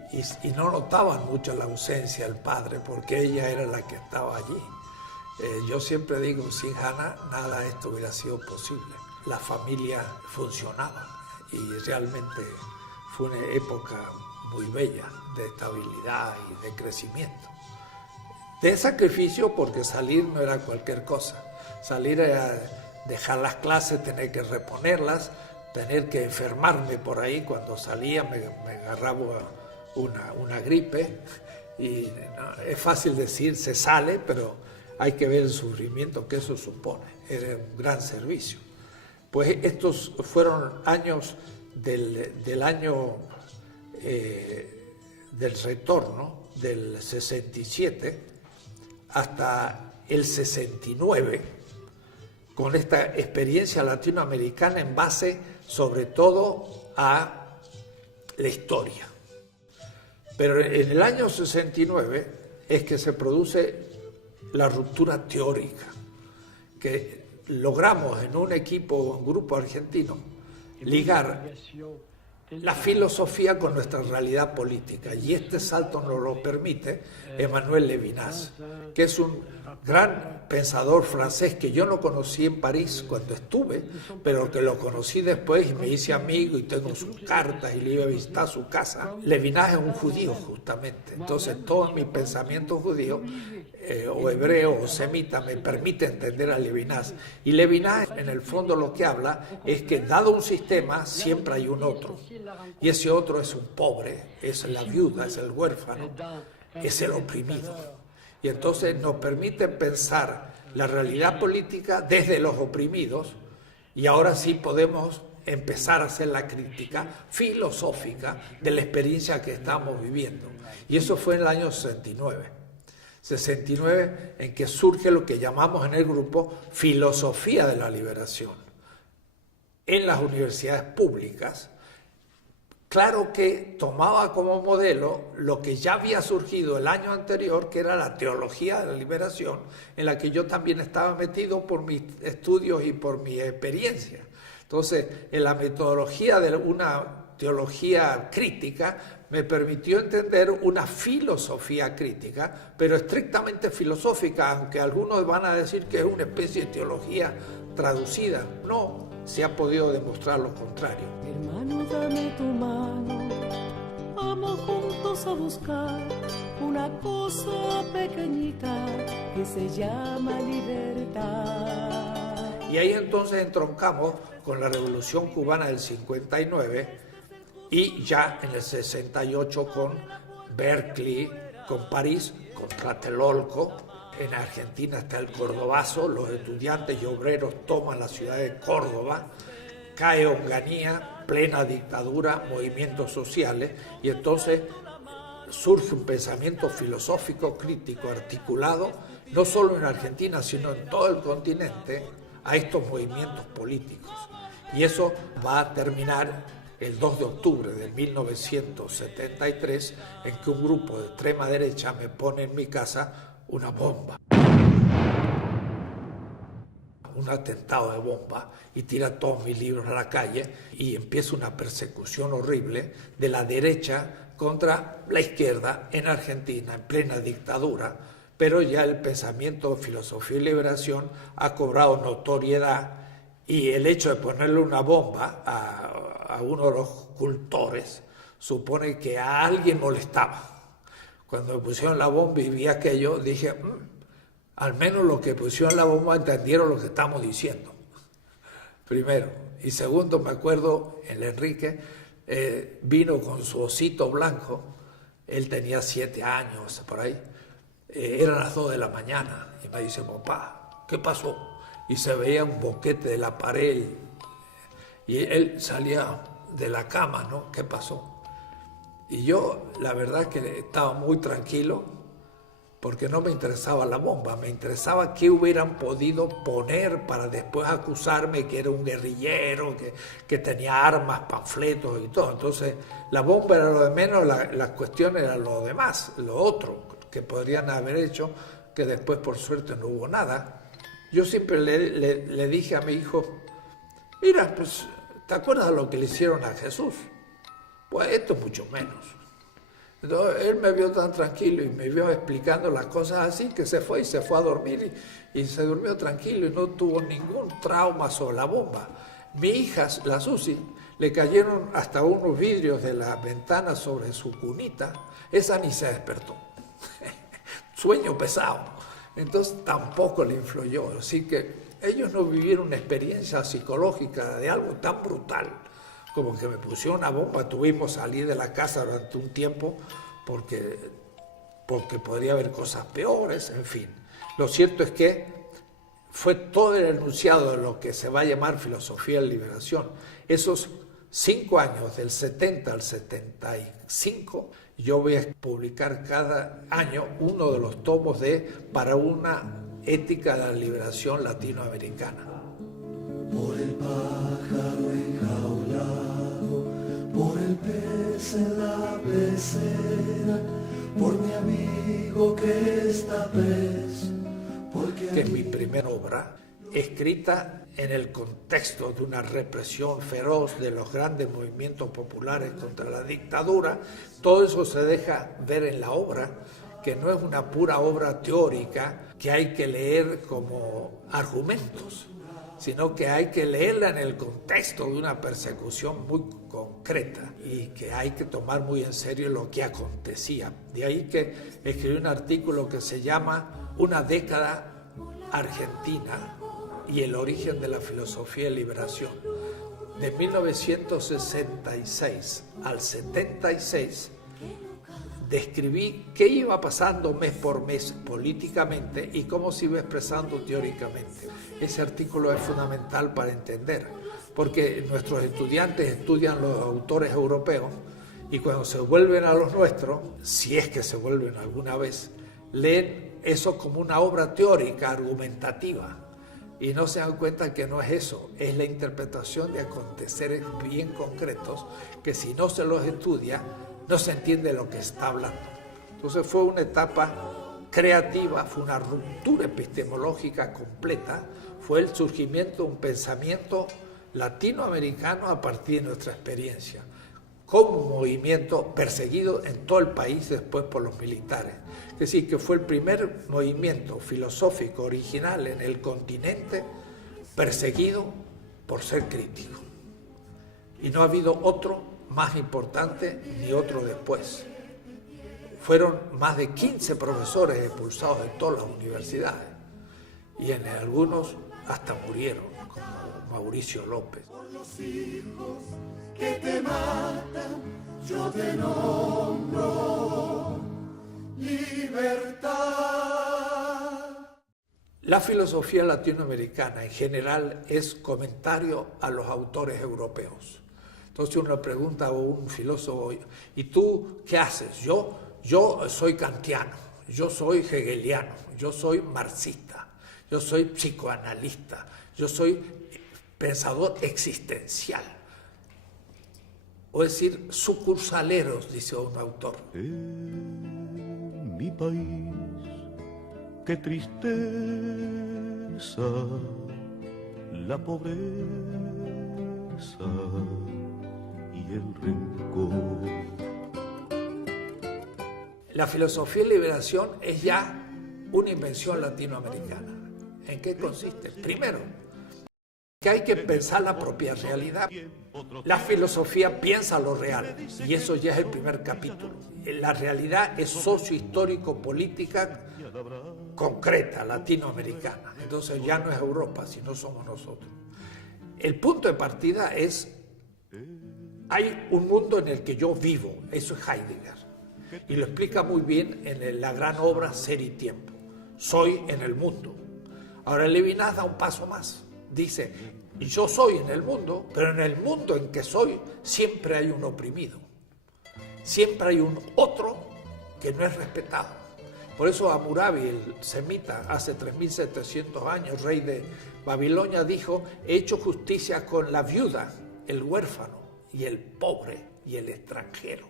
no notaban mucho la ausencia del padre, porque ella era la que estaba allí. Yo siempre digo, sin Hanna nada de esto hubiera sido posible. La familia funcionaba y realmente fue una época muy bella de estabilidad y de crecimiento. De sacrificio, porque salir no era cualquier cosa. Salir era dejar las clases, tener que reponerlas, tener que enfermarme por ahí. Cuando salía me agarraba una gripe. Y no, es fácil decir, se sale, pero hay que ver el sufrimiento que eso supone. Era un gran servicio. Pues estos fueron años del año del retorno, del 67, hasta el 69, con esta experiencia latinoamericana en base sobre todo a la historia. Pero en el año 69 es que se produce la ruptura teórica, que logramos en un grupo argentino, ligar la filosofía con nuestra realidad política, y este salto nos lo permite Emmanuel Levinas, que es un gran pensador francés que yo no conocí en París cuando estuve, pero que lo conocí después y me hice amigo y tengo sus cartas y le iba a visitar su casa. Levinas es un judío justamente, entonces todo mi pensamiento judío o hebreo o semita me permite entender a Levinas. Y Levinas en el fondo lo que habla es que dado un sistema siempre hay un otro, y ese otro es un pobre, es la viuda, es el huérfano, es el oprimido. Y entonces nos permite pensar la realidad política desde los oprimidos, y ahora sí podemos empezar a hacer la crítica filosófica de la experiencia que estamos viviendo. Y eso fue en el año 69 en que surge lo que llamamos en el grupo filosofía de la liberación. En las universidades públicas, claro que tomaba como modelo lo que ya había surgido el año anterior, que era la teología de la liberación, en la que yo también estaba metido por mis estudios y por mi experiencia. Entonces, en la metodología de una teología crítica me permitió entender una filosofía crítica, pero estrictamente filosófica, aunque algunos van a decir que es una especie de teología traducida. No, se ha podido demostrar lo contrario. Hermano, dame tu mano, vamos juntos a buscar una cosa pequeñita que se llama libertad. Y ahí entonces entroncamos con la Revolución Cubana del 59 y ya en el 68 con Berkeley, con París, con Tlatelolco. En Argentina está el Cordobazo, los estudiantes y obreros toman la ciudad de Córdoba, cae Onganía, plena dictadura, movimientos sociales, y entonces surge un pensamiento filosófico, crítico, articulado, no solo en Argentina, sino en todo el continente, a estos movimientos políticos. Y eso va a terminar el 2 de octubre de 1973, en que un grupo de extrema derecha me pone en mi casa una bomba, un atentado de bomba, y tira todos mis libros a la calle, y empieza una persecución horrible de la derecha contra la izquierda en Argentina, en plena dictadura, pero ya el pensamiento de filosofía y liberación ha cobrado notoriedad, y el hecho de ponerle una bomba a uno de los cultores supone que a alguien molestaba. Cuando me pusieron la bomba y vi aquello, dije, al menos los que pusieron la bomba entendieron lo que estamos diciendo. Primero. Y segundo, me acuerdo, el Enrique vino con su osito blanco, él tenía 7 años, por ahí, eran las 2 de la mañana, y me dice, papá, ¿qué pasó? Y se veía un boquete de la pared, y él salía de la cama, ¿no? ¿Qué pasó? Y yo, la verdad que estaba muy tranquilo, porque no me interesaba la bomba, me interesaba qué hubieran podido poner para después acusarme que era un guerrillero, que tenía armas, panfletos y todo. Entonces, la bomba era lo de menos, la cuestión era lo demás, lo otro que podrían haber hecho, que después por suerte no hubo nada. Yo siempre le dije a mi hijo, mira, pues, ¿te acuerdas de lo que le hicieron a Jesús? Pues esto mucho menos. Entonces, él me vio tan tranquilo y me vio explicando las cosas así, que se fue a dormir y se durmió tranquilo y no tuvo ningún trauma sobre la bomba. Mi hija, la Susi, le cayeron hasta unos vidrios de la ventana sobre su cunita, esa ni se despertó. Sueño pesado. Entonces tampoco le influyó. Así que ellos no vivieron una experiencia psicológica de algo tan brutal como que me pusieron una bomba. Tuvimos que salir de la casa durante un tiempo porque podría haber cosas peores, en fin. Lo cierto es que fue todo el enunciado de lo que se va a llamar filosofía de liberación. Esos 5 años, del 70 al 75, yo voy a publicar cada año uno de los tomos para una ética de la liberación latinoamericana. Por el pájaro enjaulado, por el pez en la pecera, por mi amigo que está preso, porque que es mi primera obra, escrita en el contexto de una represión feroz de los grandes movimientos populares contra la dictadura. Todo eso se deja ver en la obra, que no es una pura obra teórica que hay que leer como argumentos, sino que hay que leerla en el contexto de una persecución muy concreta y que hay que tomar muy en serio lo que acontecía. De ahí que escribí un artículo que se llama Una década argentina y el origen de la filosofía de liberación. De 1966 al 76 describí qué iba pasando mes por mes políticamente y cómo se iba expresando teóricamente. Ese artículo es fundamental para entender, porque nuestros estudiantes estudian los autores europeos y cuando se vuelven a los nuestros, si es que se vuelven alguna vez, leen eso como una obra teórica, argumentativa, y no se dan cuenta que no es eso, es la interpretación de aconteceres bien concretos que si no se los estudia, no se entiende lo que está hablando. Entonces fue una etapa creativa, fue una ruptura epistemológica completa, fue el surgimiento de un pensamiento latinoamericano a partir de nuestra experiencia. como movimiento perseguido en todo el país después por los militares. Es decir, que fue el primer movimiento filosófico original en el continente perseguido por ser crítico. Y no ha habido otro más importante ni otro después. Fueron más de 15 profesores expulsados de todas las universidades y en algunos hasta murieron, como Mauricio López. Por los hijos que te matan, yo te nombro libertad. La filosofía latinoamericana en general es comentario a los autores europeos. Entonces uno pregunta a un filósofo, ¿y tú qué haces? Yo soy kantiano, yo soy hegeliano, yo soy marxista, yo soy psicoanalista, yo soy pensador existencial. O decir, sucursaleros, dice un autor. En mi país, qué tristeza, la pobreza y el rencor. La filosofía de liberación es ya una invención latinoamericana. ¿En qué consiste? Primero, que hay que pensar la propia realidad. La filosofía piensa lo real, y eso ya es el primer capítulo. La realidad es socio-histórico-política concreta, latinoamericana. Entonces ya no es Europa, sino somos nosotros. El punto de partida es, hay un mundo en el que yo vivo, eso es Heidegger. Y lo explica muy bien en la gran obra Ser y Tiempo. Soy en el mundo. Ahora Levinas da un paso más. Dice, yo soy en el mundo, pero en el mundo en que soy siempre hay un oprimido. Siempre hay un otro que no es respetado. Por eso Hammurabi, el semita, hace 3.700 años, rey de Babilonia, dijo, he hecho justicia con la viuda, el huérfano y el pobre y el extranjero.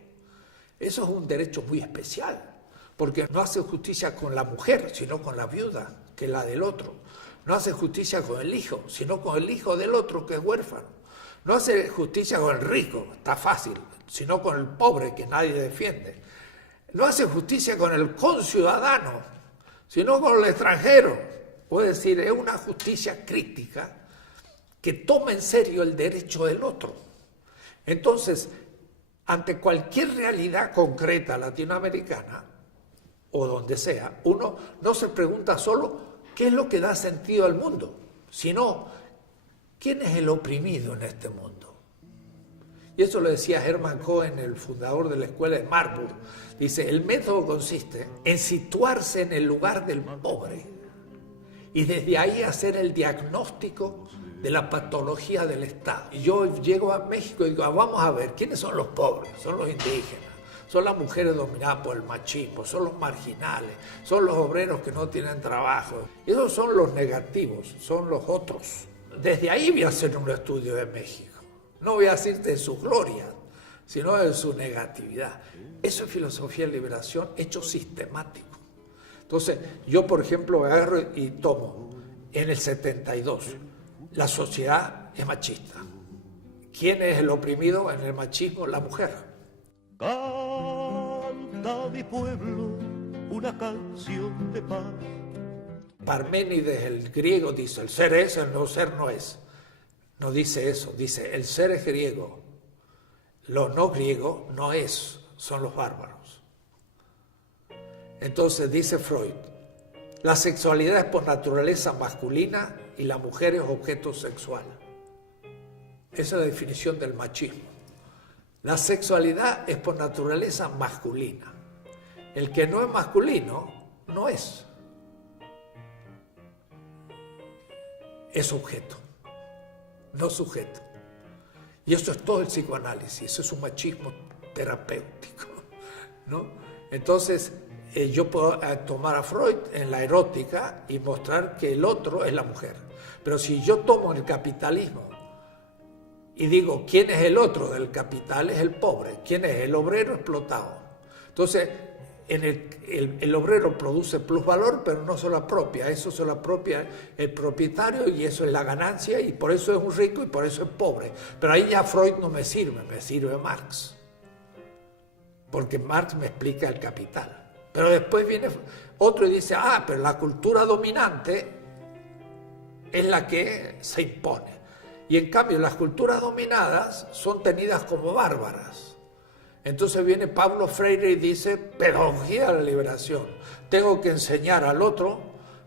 Eso es un derecho muy especial, porque no hace justicia con la mujer, sino con la viuda, que es la del otro. No hace justicia con el hijo, sino con el hijo del otro, que es huérfano. No hace justicia con el rico, está fácil, sino con el pobre, que nadie defiende. No hace justicia con el conciudadano, sino con el extranjero. Es decir, es una justicia crítica que toma en serio el derecho del otro. Entonces, ante cualquier realidad concreta latinoamericana, o donde sea, uno no se pregunta solo qué es lo que da sentido al mundo, sino quién es el oprimido en este mundo. Y eso lo decía Hermann Cohen, el fundador de la escuela de Marburg. Dice, el método consiste en situarse en el lugar del pobre y desde ahí hacer el diagnóstico de la patología del Estado. Y yo llego a México y digo, vamos a ver, ¿quiénes son los pobres? Son los indígenas, son las mujeres dominadas por el machismo, son los marginales, son los obreros que no tienen trabajo. Esos son los negativos, son los otros. Desde ahí voy a hacer un estudio de México. No voy a decirte de su gloria, sino de su negatividad. Eso es filosofía de liberación hecho sistemático. Entonces, yo, por ejemplo, agarro y tomo en el 72. La sociedad es machista. ¿Quién es el oprimido en el machismo? La mujer. Canta mi pueblo una canción de paz. Parménides, el griego, dice, el ser es, el no ser no es. No dice eso, dice, el ser es griego. Lo no griego no es, son los bárbaros. Entonces dice Freud, la sexualidad es por naturaleza masculina y la mujer es objeto sexual. Esa es la definición del machismo. La sexualidad es por naturaleza masculina. El que no es masculino, no es. Es objeto, no sujeto. Y eso es todo el psicoanálisis, eso es un machismo terapéutico, ¿no? Entonces, yo puedo tomar a Freud en la erótica y mostrar que el otro es la mujer. Pero si yo tomo el capitalismo y digo, ¿quién es el otro del capital? Es el pobre. ¿Quién es? El obrero explotado. Entonces, el obrero produce plusvalor, pero no se lo apropia. Eso se lo apropia el propietario y eso es la ganancia y por eso es un rico y por eso es pobre. Pero ahí ya Freud no me sirve Marx. porque Marx me explica el Capital. Pero después viene otro y dice, pero la cultura dominante es la que se impone. Y en cambio las culturas dominadas son tenidas como bárbaras. Entonces viene Paulo Freire y dice, pedagogía de la liberación. Tengo que enseñar al otro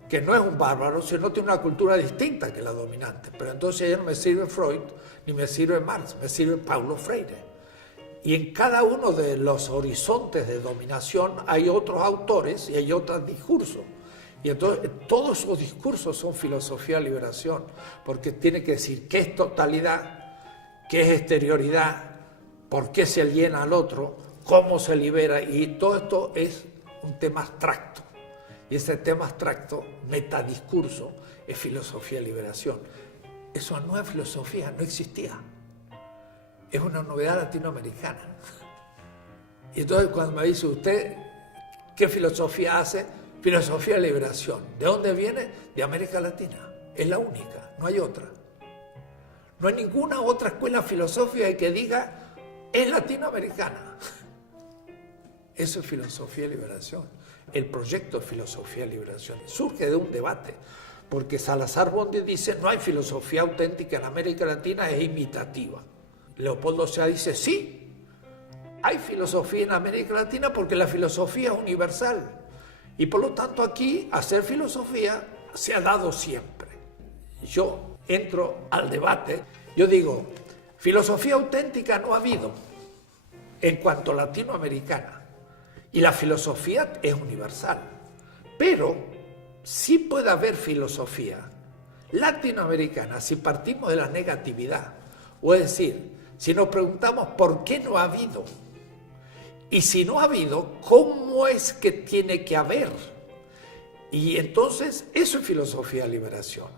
que no es un bárbaro, sino tiene una cultura distinta que la dominante. Pero entonces ya no me sirve Freud, ni me sirve Marx, me sirve Paulo Freire. Y en cada uno de los horizontes de dominación hay otros autores y hay otros discursos. Y entonces todos esos discursos son filosofía de liberación, porque tiene que decir qué es totalidad, qué es exterioridad, por qué se aliena al otro, cómo se libera, y todo esto es un tema abstracto. Y ese tema abstracto, metadiscurso, es filosofía de liberación. Eso no es filosofía, no existía. Es una novedad latinoamericana. Y entonces cuando me dice usted, ¿qué filosofía hace? Filosofía de liberación. ¿De dónde viene? De América Latina. Es la única, no hay otra. No hay ninguna otra escuela filosófica que diga, es latinoamericana. Eso es filosofía de liberación. El proyecto de filosofía de liberación surge de un debate, porque Salazar Bondi dice, no hay filosofía auténtica en América Latina, es imitativa. Leopoldo Sea dice, sí, hay filosofía en América Latina porque la filosofía es universal. Y por lo tanto aquí hacer filosofía se ha dado siempre. Yo entro al debate, yo digo, filosofía auténtica no ha habido en cuanto latinoamericana. Y la filosofía es universal. Pero sí puede haber filosofía latinoamericana si partimos de la negatividad. O es decir, si nos preguntamos por qué no ha habido, y si no ha habido, ¿cómo es que tiene que haber? Y entonces eso es filosofía de liberación.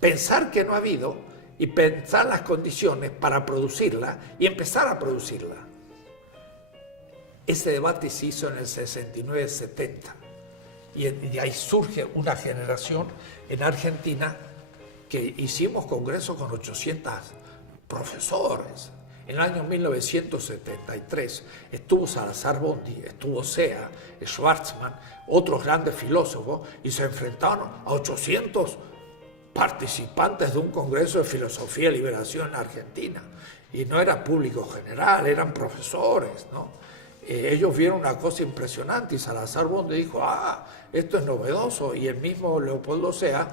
Pensar que no ha habido y pensar las condiciones para producirla y empezar a producirla. Ese debate se hizo en el 69-70 y de ahí surge una generación en Argentina que hicimos congresos con 800 profesores. En el año 1973 estuvo Salazar Bondi, estuvo Sea, Schwarzman, otros grandes filósofos, y se enfrentaron a 800 participantes de un congreso de filosofía de liberación en Argentina. Y no era público general, eran profesores, ¿no? Ellos vieron una cosa impresionante y Salazar Bondi dijo, esto es novedoso, y el mismo Leopoldo Sea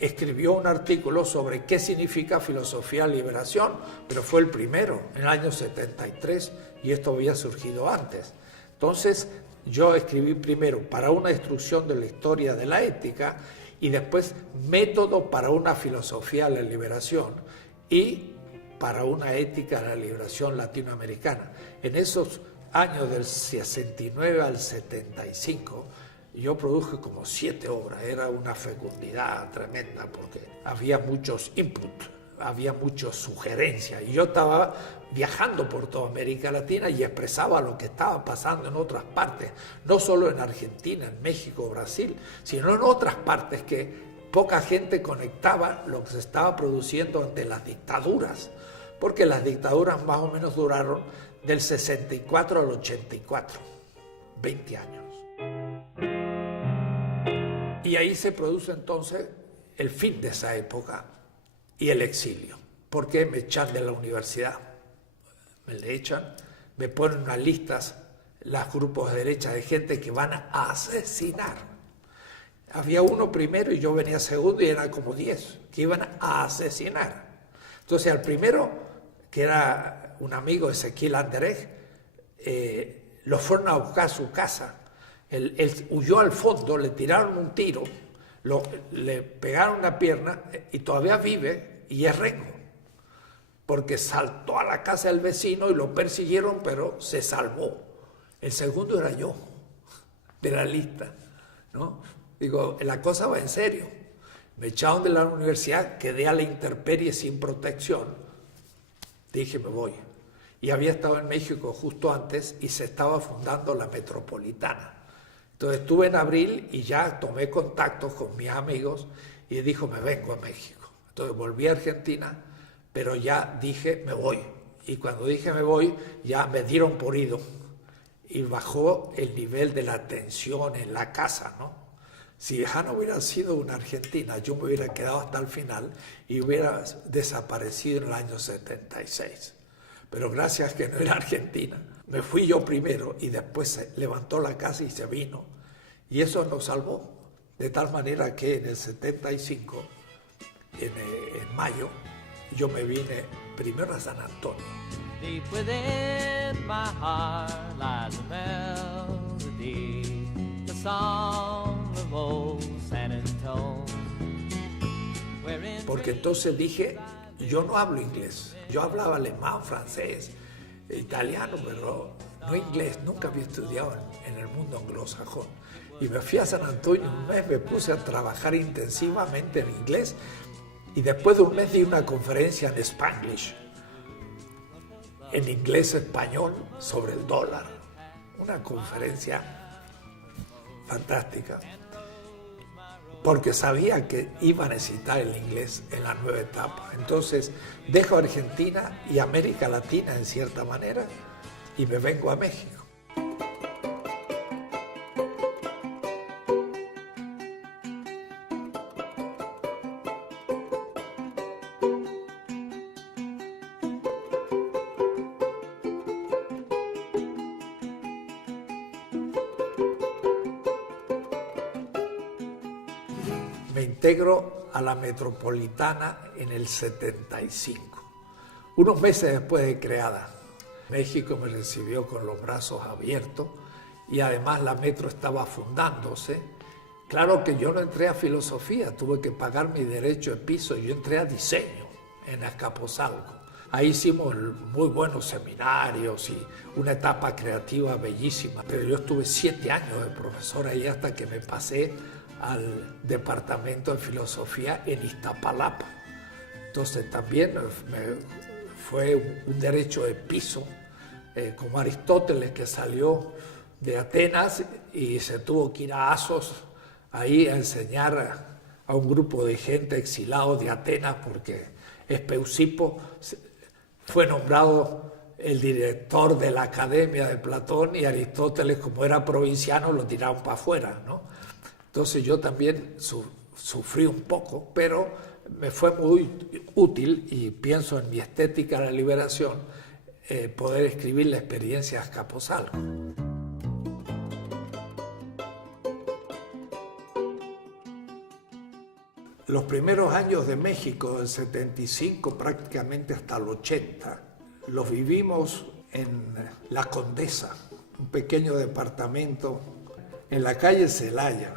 escribió un artículo sobre qué significa filosofía de liberación, pero fue el primero, en el año 73, y esto había surgido antes. Entonces, yo escribí primero para una instrucción de la historia de la ética, y después método para una filosofía de la liberación, y para una ética de la liberación latinoamericana. En esos años del 69 al 75, yo produje como 7 obras, era una fecundidad tremenda porque había muchos inputs, había muchas sugerencias, y yo estaba viajando por toda América Latina y expresaba lo que estaba pasando en otras partes, no solo en Argentina, en México, Brasil, sino en otras partes que poca gente conectaba lo que se estaba produciendo ante las dictaduras, porque las dictaduras más o menos duraron del 64 al 84, 20 años. Y ahí se produce entonces el fin de esa época y el exilio. ¿Por qué me echan de la universidad? Me le echan, me ponen unas listas, los grupos de derecha de gente que van a asesinar. Había uno primero y yo venía segundo y eran como 10 que iban a asesinar. Entonces al primero, que era un amigo, Ezequiel Anderej, lo fueron a buscar a su casa. Él huyó al fondo, le tiraron un tiro, le pegaron una pierna y todavía vive y es rengo, porque saltó a la casa del vecino y lo persiguieron, pero se salvó. El segundo era yo, de la lista, ¿no? Digo, la cosa va en serio. Me echaron de la universidad, quedé a la intemperie sin protección. Dije, me voy. Y había estado en México justo antes y se estaba fundando la Metropolitana. Entonces estuve en abril y ya tomé contacto con mis amigos y dijo, me vengo a México. Entonces volví a Argentina, pero ya dije, me voy. Y cuando dije me voy, ya me dieron por ido. y bajó el nivel de la tensión en la casa, ¿no? Si Jano hubiera sido una argentina, yo me hubiera quedado hasta el final y hubiera desaparecido en el año 76. Pero gracias que no era argentina, me fui yo primero y después se levantó la casa y se vino. Y eso nos salvó, de tal manera que en el 75, en mayo, yo me vine primero a San Antonio. Deep within my heart lies a melody, the song of old San Antonio. Porque entonces dije, yo no hablo inglés, yo hablaba alemán, francés, italiano, pero no inglés, nunca había estudiado en el mundo anglosajón. Y me fui a San Antonio un mes, me puse a trabajar intensivamente en inglés y después de un mes di una conferencia en Spanglish, en inglés español, sobre el dólar. Una conferencia fantástica, porque sabía que iba a necesitar el inglés en la nueva etapa. Entonces dejo Argentina y América Latina en cierta manera y me vengo a México. Me integro a la Metropolitana en el 75, unos meses después de creada. México me recibió con los brazos abiertos y además la Metro estaba fundándose. Claro que yo no entré a filosofía, tuve que pagar mi derecho de piso, yo entré a diseño en Azcapotzalco. Ahí hicimos muy buenos seminarios y una etapa creativa bellísima, pero yo estuve 7 años de profesor ahí hasta que me pasé al departamento de filosofía en Iztapalapa. Entonces también fue un derecho de piso, como Aristóteles, que salió de Atenas y se tuvo que ir a Asos ahí a enseñar a un grupo de gente exilado de Atenas, porque Espeusipo fue nombrado el director de la Academia de Platón y Aristóteles, como era provinciano, lo tiraron para afuera, ¿no? Entonces yo también sufrí un poco, pero me fue muy útil y pienso en mi estética de la liberación, poder escribir la experiencia de Azcapotzalco. Los primeros años de México, del 75 prácticamente hasta el 80, los vivimos en La Condesa, un pequeño departamento en la calle Celaya.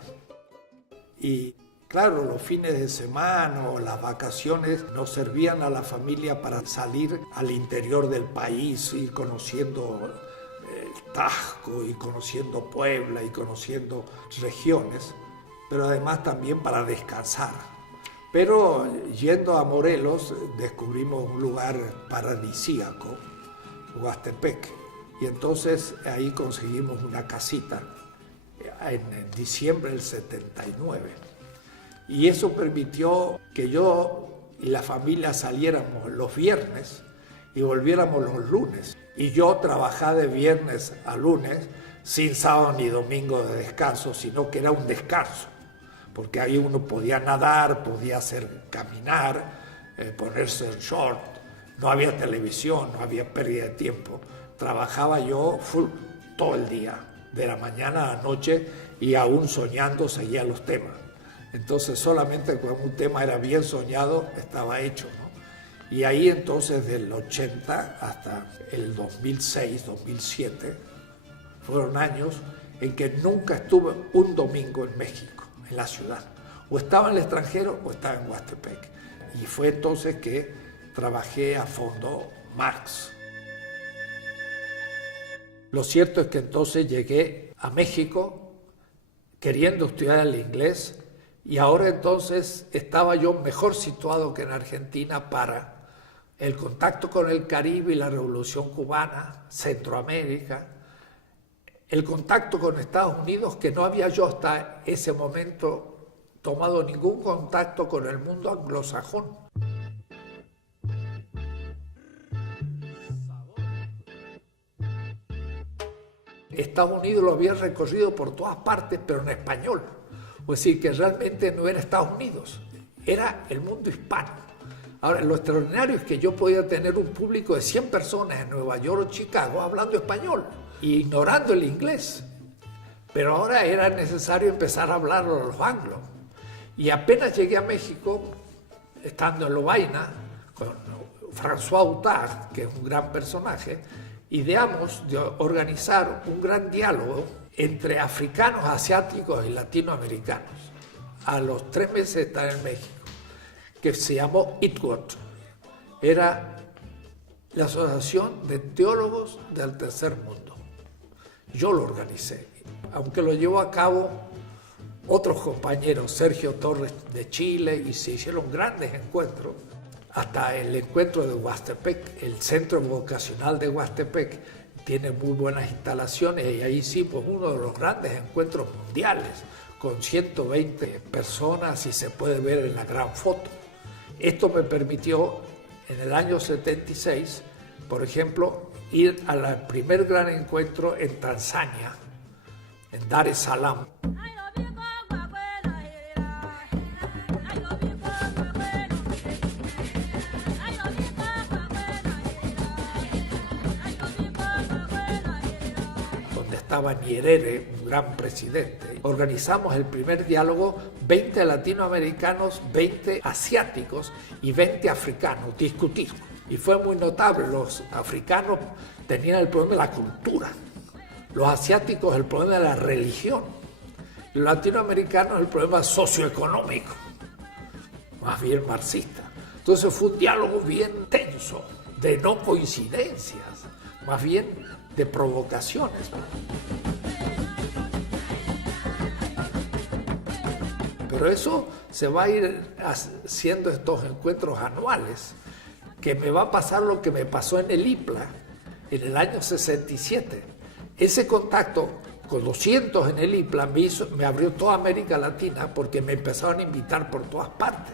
Y claro, los fines de semana o las vacaciones nos servían a la familia para salir al interior del país, ir conociendo el Taxco y conociendo Puebla y conociendo regiones, pero además también para descansar. Pero yendo a Morelos descubrimos un lugar paradisíaco, Huastepec, y entonces ahí conseguimos una casita en diciembre del 79. Y eso permitió que yo y la familia saliéramos los viernes y volviéramos los lunes. Y yo trabajaba de viernes a lunes, sin sábado ni domingo de descanso, sino que era un descanso, porque ahí uno podía nadar, podía caminar, ponerse el short, no había televisión, no había pérdida de tiempo. Trabajaba yo full todo el día, de la mañana a la noche, y aún soñando seguía los temas. Entonces solamente cuando un tema era bien soñado estaba hecho, ¿no? Y ahí entonces del 80 hasta el 2006, 2007, fueron años en que nunca estuve un domingo en México, en la ciudad. O estaba en el extranjero o estaba en Huastepec. Y fue entonces que trabajé a fondo Marx. Lo cierto es que entonces llegué a México queriendo estudiar el inglés y ahora entonces estaba yo mejor situado que en Argentina para el contacto con el Caribe y la Revolución Cubana, Centroamérica, el contacto con Estados Unidos, que no había yo hasta ese momento tomado ningún contacto con el mundo anglosajón. Estados Unidos lo había recorrido por todas partes, pero en español. Es decir, que realmente no era Estados Unidos, era el mundo hispano. Ahora, lo extraordinario es que yo podía tener un público de 100 personas en Nueva York o Chicago hablando español, ignorando el inglés. Pero ahora era necesario empezar a hablar a los anglos. Y apenas llegué a México, estando en Lovaina, con François Outard, que es un gran personaje, ideamos de organizar un gran diálogo entre africanos, asiáticos y latinoamericanos. A los 3 meses de estar en México, que se llamó ITWOT. Era la Asociación de Teólogos del Tercer Mundo. Yo lo organicé, aunque lo llevó a cabo otros compañeros, Sergio Torres de Chile, y se hicieron grandes encuentros, hasta el encuentro de Huastepec, el Centro Vocacional de Huastepec tiene muy buenas instalaciones y ahí hicimos uno de los grandes encuentros mundiales con 120 personas y se puede ver en la gran foto. Esto me permitió en el año 76, por ejemplo, ir al primer gran encuentro en Tanzania, en Dar es Salaam. Estaba Nyerere, un gran presidente. Organizamos el primer diálogo, 20 latinoamericanos, 20 asiáticos y 20 africanos, discutir. Y fue muy notable, los africanos tenían el problema de la cultura, los asiáticos el problema de la religión, los latinoamericanos el problema socioeconómico, más bien marxista. Entonces fue un diálogo bien tenso, de no coincidencias, más bien de provocaciones. Pero eso se va a ir haciendo estos encuentros anuales, que me va a pasar lo que me pasó en el IPLA en el año 67. Ese contacto con 200 en el IPLA me abrió toda América Latina porque me empezaron a invitar por todas partes.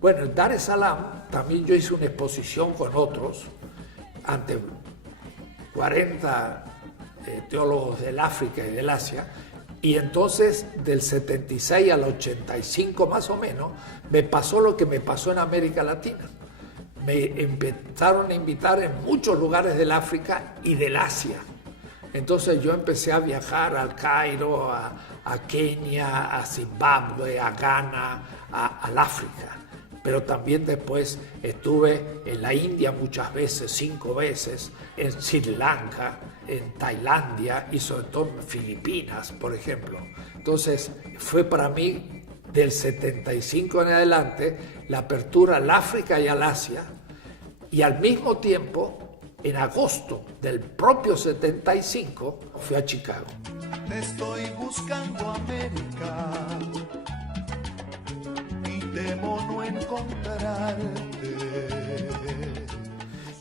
Bueno, en Dar es Salaam también yo hice una exposición con otros ante 40 teólogos del África y del Asia, y entonces del 76 al 85 más o menos me pasó lo que me pasó en América Latina. Me empezaron a invitar en muchos lugares del África y del Asia. Entonces yo empecé a viajar al Cairo, a Kenia, a Zimbabue, a Ghana, al África. Pero también después estuve en la India muchas veces, 5 veces, en Sri Lanka, en Tailandia y sobre todo en Filipinas, por ejemplo. Entonces fue para mí del 75 en adelante la apertura al África y al Asia, y al mismo tiempo, en agosto del propio 75, fui a Chicago. Estoy buscando América, temo no encontrarte.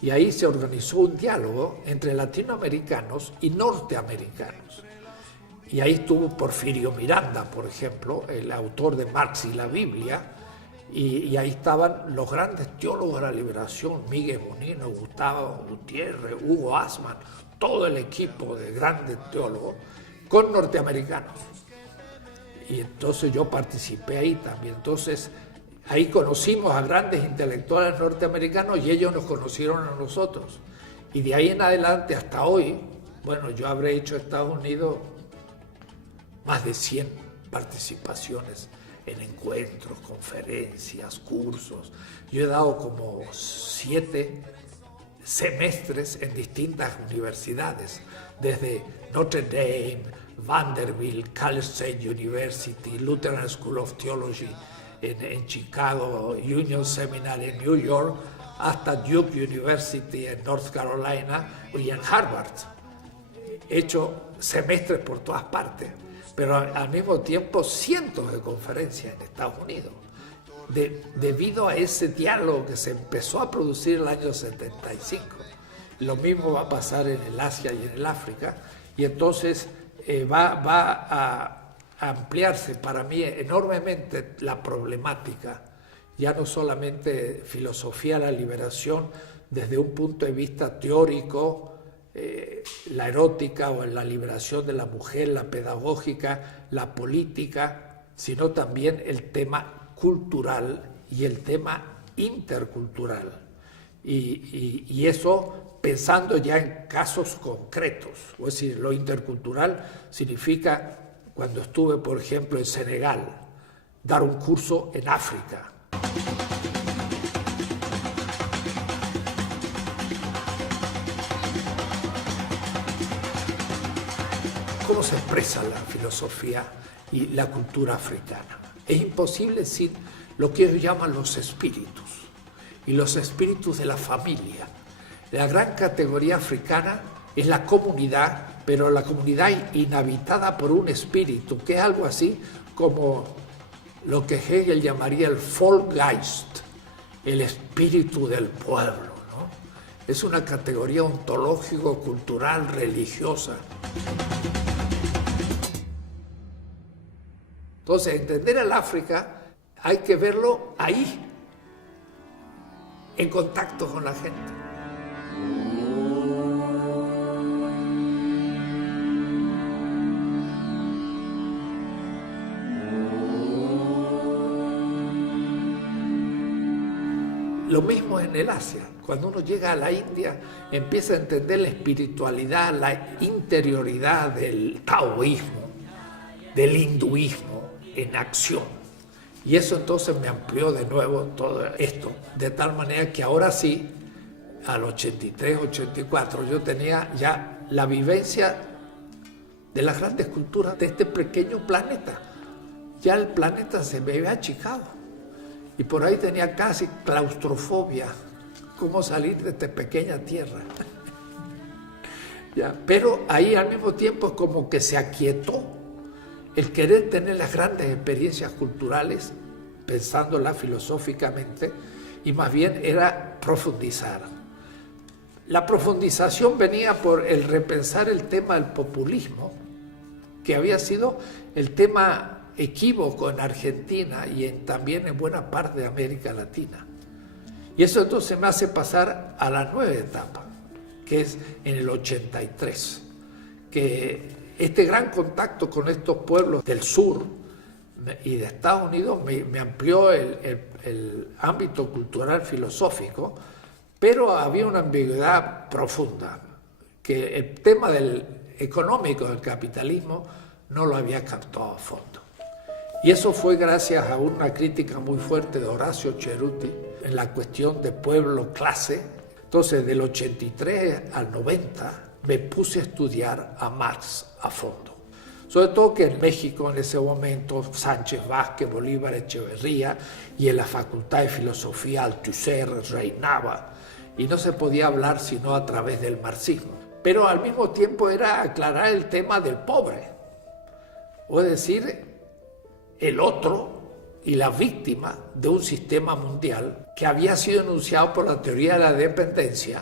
Y ahí se organizó un diálogo entre latinoamericanos y norteamericanos. Y ahí estuvo Porfirio Miranda, por ejemplo, el autor de Marx y la Biblia, y ahí estaban los grandes teólogos de la liberación, Miguel Bonino, Gustavo Gutiérrez, Hugo Asman, todo el equipo de grandes teólogos con norteamericanos. Y entonces yo participé ahí también. Entonces ahí conocimos a grandes intelectuales norteamericanos y ellos nos conocieron a nosotros. Y de ahí en adelante hasta hoy, bueno, yo habré hecho en Estados Unidos más de 100 participaciones en encuentros, conferencias, cursos. Yo he dado como 7 semestres en distintas universidades, desde Notre Dame, Vanderbilt, Cal State University, Lutheran School of Theology en Chicago, Union Seminary en New York, hasta Duke University en North Carolina y en Harvard. He hecho semestres por todas partes, pero al mismo tiempo cientos de conferencias en Estados Unidos. Debido a ese diálogo que se empezó a producir en el año 75. Lo mismo va a pasar en el Asia y en el África, y entonces va a ampliarse para mí enormemente la problemática, ya no solamente filosofía de la liberación desde un punto de vista teórico, la erótica o la liberación de la mujer, la pedagógica, la política, sino también el tema cultural y el tema intercultural. Y eso pensando ya en casos concretos. Es decir, lo intercultural significa, cuando estuve, por ejemplo, en Senegal, dar un curso en África. ¿Cómo se expresa la filosofía y la cultura africana? Es imposible sin lo que ellos llaman los espíritus, y los espíritus de la familia. La gran categoría africana es la comunidad, pero la comunidad inhabitada por un espíritu, que es algo así como lo que Hegel llamaría el Volksgeist, el espíritu del pueblo, ¿no? Es una categoría ontológico, cultural, religiosa. Entonces, entender el África hay que verlo ahí, en contacto con la gente. Lo mismo en el Asia. Cuando uno llega a la India, empieza a entender la espiritualidad, la interioridad del taoísmo, del hinduismo en acción. Y eso entonces me amplió de nuevo todo esto, de tal manera que ahora sí, al 83, 84, yo tenía ya la vivencia de las grandes culturas de este pequeño planeta. Ya el planeta se me había achicado. Y por ahí tenía casi claustrofobia, cómo salir de esta pequeña tierra. Ya, pero ahí al mismo tiempo como que se aquietó el querer tener las grandes experiencias culturales, pensándolas filosóficamente, y más bien era profundizar. La profundización venía por el repensar el tema del populismo, que había sido el tema equívoco en Argentina y también en buena parte de América Latina. Y eso entonces me hace pasar a la nueva etapa, que es en el 83, que este gran contacto con estos pueblos del sur y de Estados Unidos me amplió el ámbito cultural filosófico, pero había una ambigüedad profunda, que el tema económico del capitalismo no lo había captado a fondo. Y eso fue gracias a una crítica muy fuerte de Horacio Ceruti en la cuestión de pueblo-clase. Entonces, del 83 al 90, me puse a estudiar a Marx a fondo. Sobre todo que en México en ese momento Sánchez Vázquez, Bolívar Echeverría, y en la Facultad de Filosofía Althusser reinaba, y no se podía hablar sino a través del marxismo. Pero al mismo tiempo era aclarar el tema del pobre, o es decir, el otro y la víctima de un sistema mundial que había sido enunciado por la teoría de la dependencia,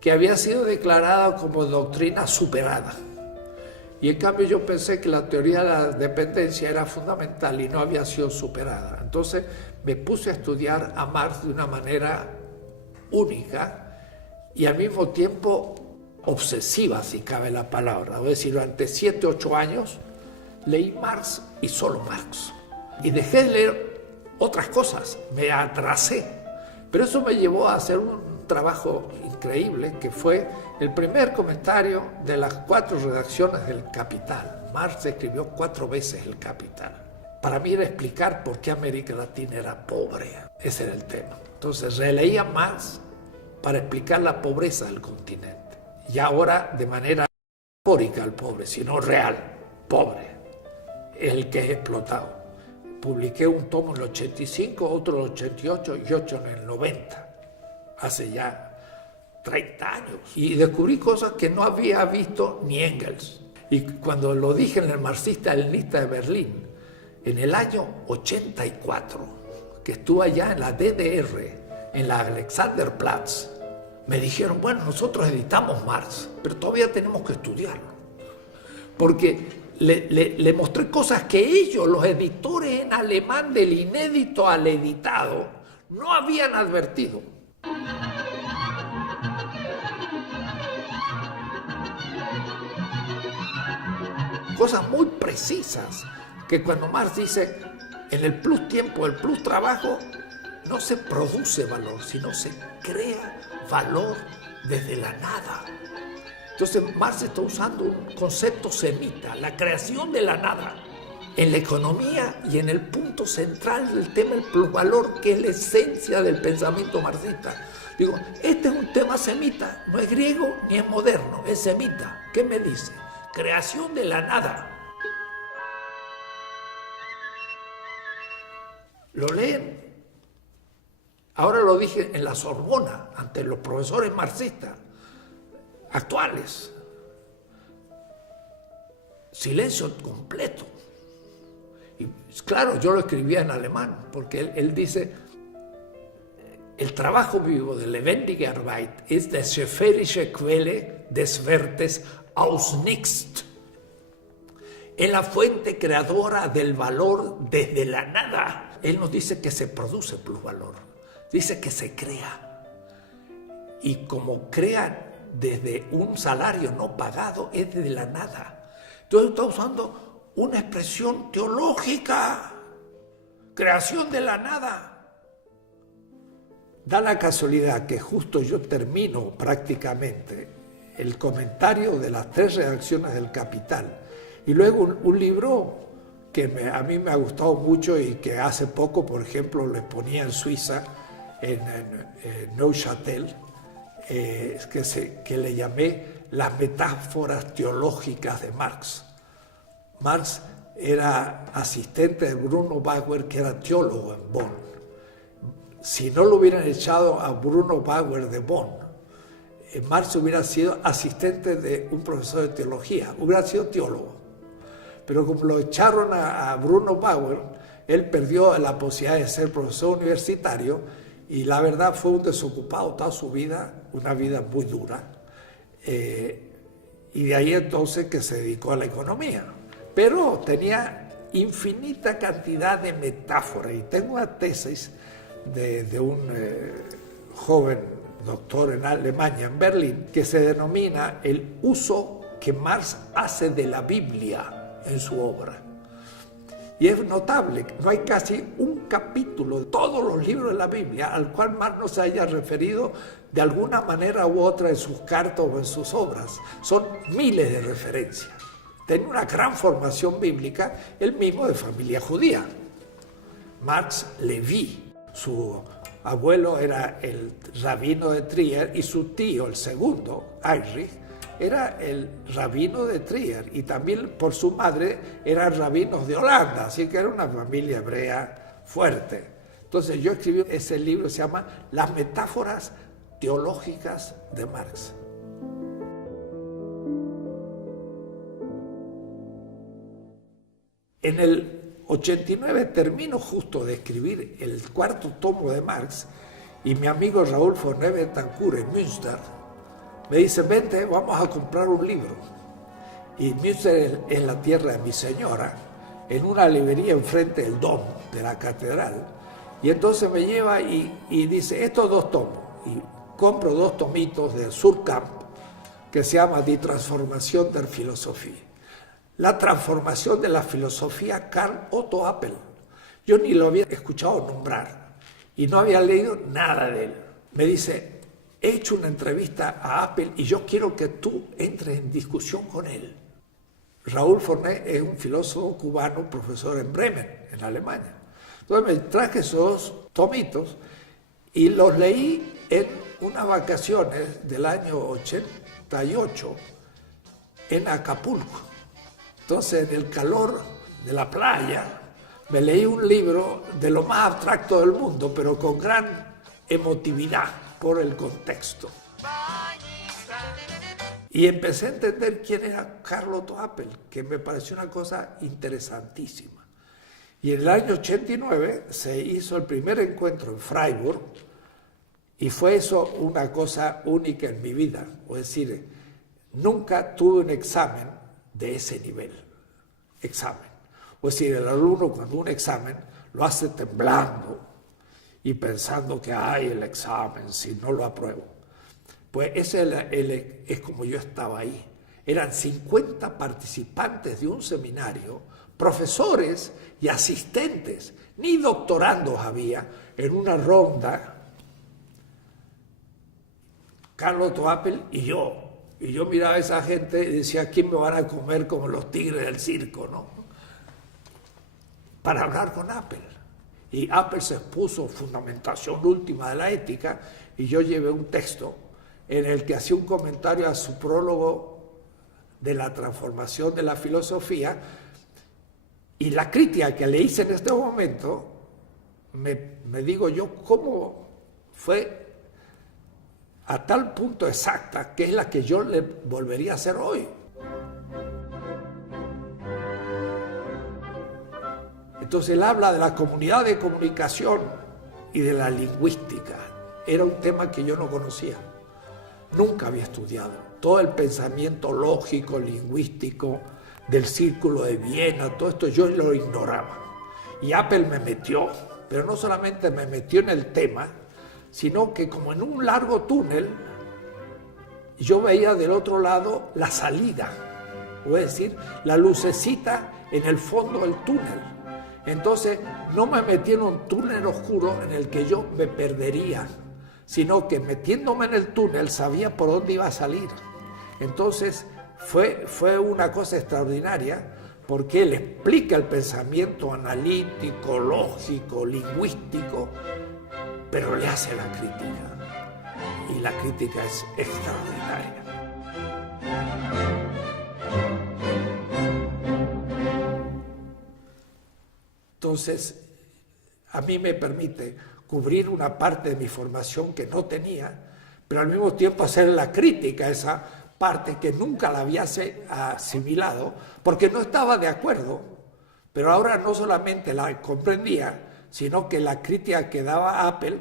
que había sido declarada como doctrina superada. Y en cambio yo pensé que la teoría de la dependencia era fundamental y no había sido superada. Entonces me puse a estudiar a Marx de una manera única y al mismo tiempo obsesiva, si cabe la palabra. Es decir, durante 7, 8 años leí Marx y solo Marx. Y dejé de leer otras cosas, me atrasé. Pero eso me llevó a hacer un trabajo increíble, que fue el primer comentario de las 4 redacciones del Capital. Marx escribió 4 veces el Capital. Para mí era explicar por qué América Latina era pobre. Ese era el tema. Entonces releía Marx para explicar la pobreza del continente. Y ahora de manera metafórica el pobre, sino real, pobre, el que es explotado. Publiqué un tomo en el 85, otro en el 88 y 8 en el 90, hace ya 30 años. Y descubrí cosas que no había visto ni Engels. Y cuando lo dije en el Marxista-Leninista de Berlín, en el año 84, que estuve allá en la DDR, en la Alexanderplatz, me dijeron, bueno, nosotros editamos Marx, pero todavía tenemos que estudiarlo. Porque le mostré cosas que ellos, los editores en alemán del inédito al editado, no habían advertido. cosas muy precisas, que cuando Marx dice, en el plus tiempo, el plus trabajo, no se produce valor, sino se crea valor desde la nada. Entonces Marx está usando un concepto semita, la creación de la nada, en la economía y en el punto central del tema del plusvalor, que es la esencia del pensamiento marxista. Digo, este es un tema semita, no es griego ni es moderno, es semita. ¿Qué me dice? Creación de la nada. Lo leen. Ahora lo dije en la Sorbona, ante los profesores marxistas actuales. Silencio completo. Y claro, yo lo escribía en alemán, porque él dice, el trabajo vivo de lebendige Arbeit ist die schöpferische Quelle des Wertes aus nichts. Es la fuente creadora del valor desde la nada. Él nos dice que se produce plusvalor, dice que se crea. Y como crea desde un salario no pagado, es desde la nada. Entonces está usando una expresión teológica, creación de la nada. Da la casualidad que justo yo termino prácticamente el comentario de las 3 redacciones del Capital y luego un libro que a mí me ha gustado mucho y que hace poco, por ejemplo, lo exponía en Suiza, en Neuchâtel, que le llamé Las metáforas teológicas de Marx. Marx era asistente de Bruno Bauer, que era teólogo en Bonn. Si no lo hubieran echado a Bruno Bauer de Bonn, Marx hubiera sido asistente de un profesor de teología, hubiera sido teólogo. Pero como lo echaron a Bruno Bauer, él perdió la posibilidad de ser profesor universitario y la verdad fue un desocupado toda su vida, una vida muy dura. Y de ahí entonces que se dedicó a la economía. Pero tenía infinita cantidad de metáforas y tengo una tesis de un joven doctor en Alemania, en Berlín, que se denomina el uso que Marx hace de la Biblia en su obra. Y es notable, no hay casi un capítulo de todos los libros de la Biblia al cual Marx no se haya referido de alguna manera u otra en sus cartas o en sus obras. Son miles de referencias. Tenía una gran formación bíblica, él mismo de familia judía. Marx Leví, su abuelo era el rabino de Trier y su tío, el segundo, Heinrich, era el rabino de Trier y también por su madre eran rabinos de Holanda, así que era una familia hebrea fuerte. Entonces yo escribí ese libro, se llama Las metáforas teológicas de Marx. En el 89 termino justo de escribir el 4º tomo de Marx y mi amigo Raúl Forné Betancourt en Münster me dice, vente, vamos a comprar un libro. Y Münster es la tierra de mi señora, en una librería enfrente del Dom, de la catedral. Y entonces me lleva y dice, estos 2 tomos. Y compro 2 tomitos de Surkamp, que se llama Die Transformation der Philosophie. La transformación de la filosofía Carl Otto Appel. Yo ni lo había escuchado nombrar y no había leído nada de él. Me dice, he hecho una entrevista a Appel y yo quiero que tú entres en discusión con él. Raúl Forné es un filósofo cubano, profesor en Bremen, en Alemania. Entonces me traje esos 2 tomitos y los leí en unas vacaciones del año 88 en Acapulco. Entonces, en el calor de la playa, me leí un libro de lo más abstracto del mundo, pero con gran emotividad por el contexto. Y empecé a entender quién era Carl Otto Appel, que me pareció una cosa interesantísima. Y en el año 89 se hizo el primer encuentro en Freiburg, y fue eso una cosa única en mi vida. Es decir, nunca tuve un examen de ese nivel, examen. Es decir, el alumno cuando un examen lo hace temblando y pensando que hay el examen, si no lo apruebo. Pues ese es como yo estaba ahí. eran 50 participantes de un seminario, profesores y asistentes, ni doctorandos había, en una ronda, Carlos Apple y yo. Y yo miraba a esa gente y decía, ¿quién me van a comer como los tigres del circo, no? Para hablar con Apple. Y Apple se expuso fundamentación última de la ética, y yo llevé un texto en el que hacía un comentario a su prólogo de la transformación de la filosofía, y la crítica que le hice en este momento, me digo yo, ¿cómo fue a tal punto exacta que es la que yo le volvería a hacer hoy? Entonces él habla de la comunidad de comunicación y de la lingüística. Era un tema que yo no conocía, nunca había estudiado. Todo el pensamiento lógico, lingüístico, del Círculo de Viena, todo esto yo lo ignoraba. Y Apple me metió, pero no solamente me metió en el tema, sino que como en un largo túnel, yo veía del otro lado la salida, o es decir, la lucecita en el fondo del túnel. Entonces no me metí en un túnel oscuro en el que yo me perdería, sino que metiéndome en el túnel sabía por dónde iba a salir. Entonces fue una cosa extraordinaria, porque él explica el pensamiento analítico, lógico, lingüístico, pero le hace la crítica, y la crítica es extraordinaria. Entonces, a mí me permite cubrir una parte de mi formación que no tenía, pero al mismo tiempo hacer la crítica a esa parte que nunca la había asimilado, porque no estaba de acuerdo, pero ahora no solamente la comprendía, sino que la crítica que daba Apple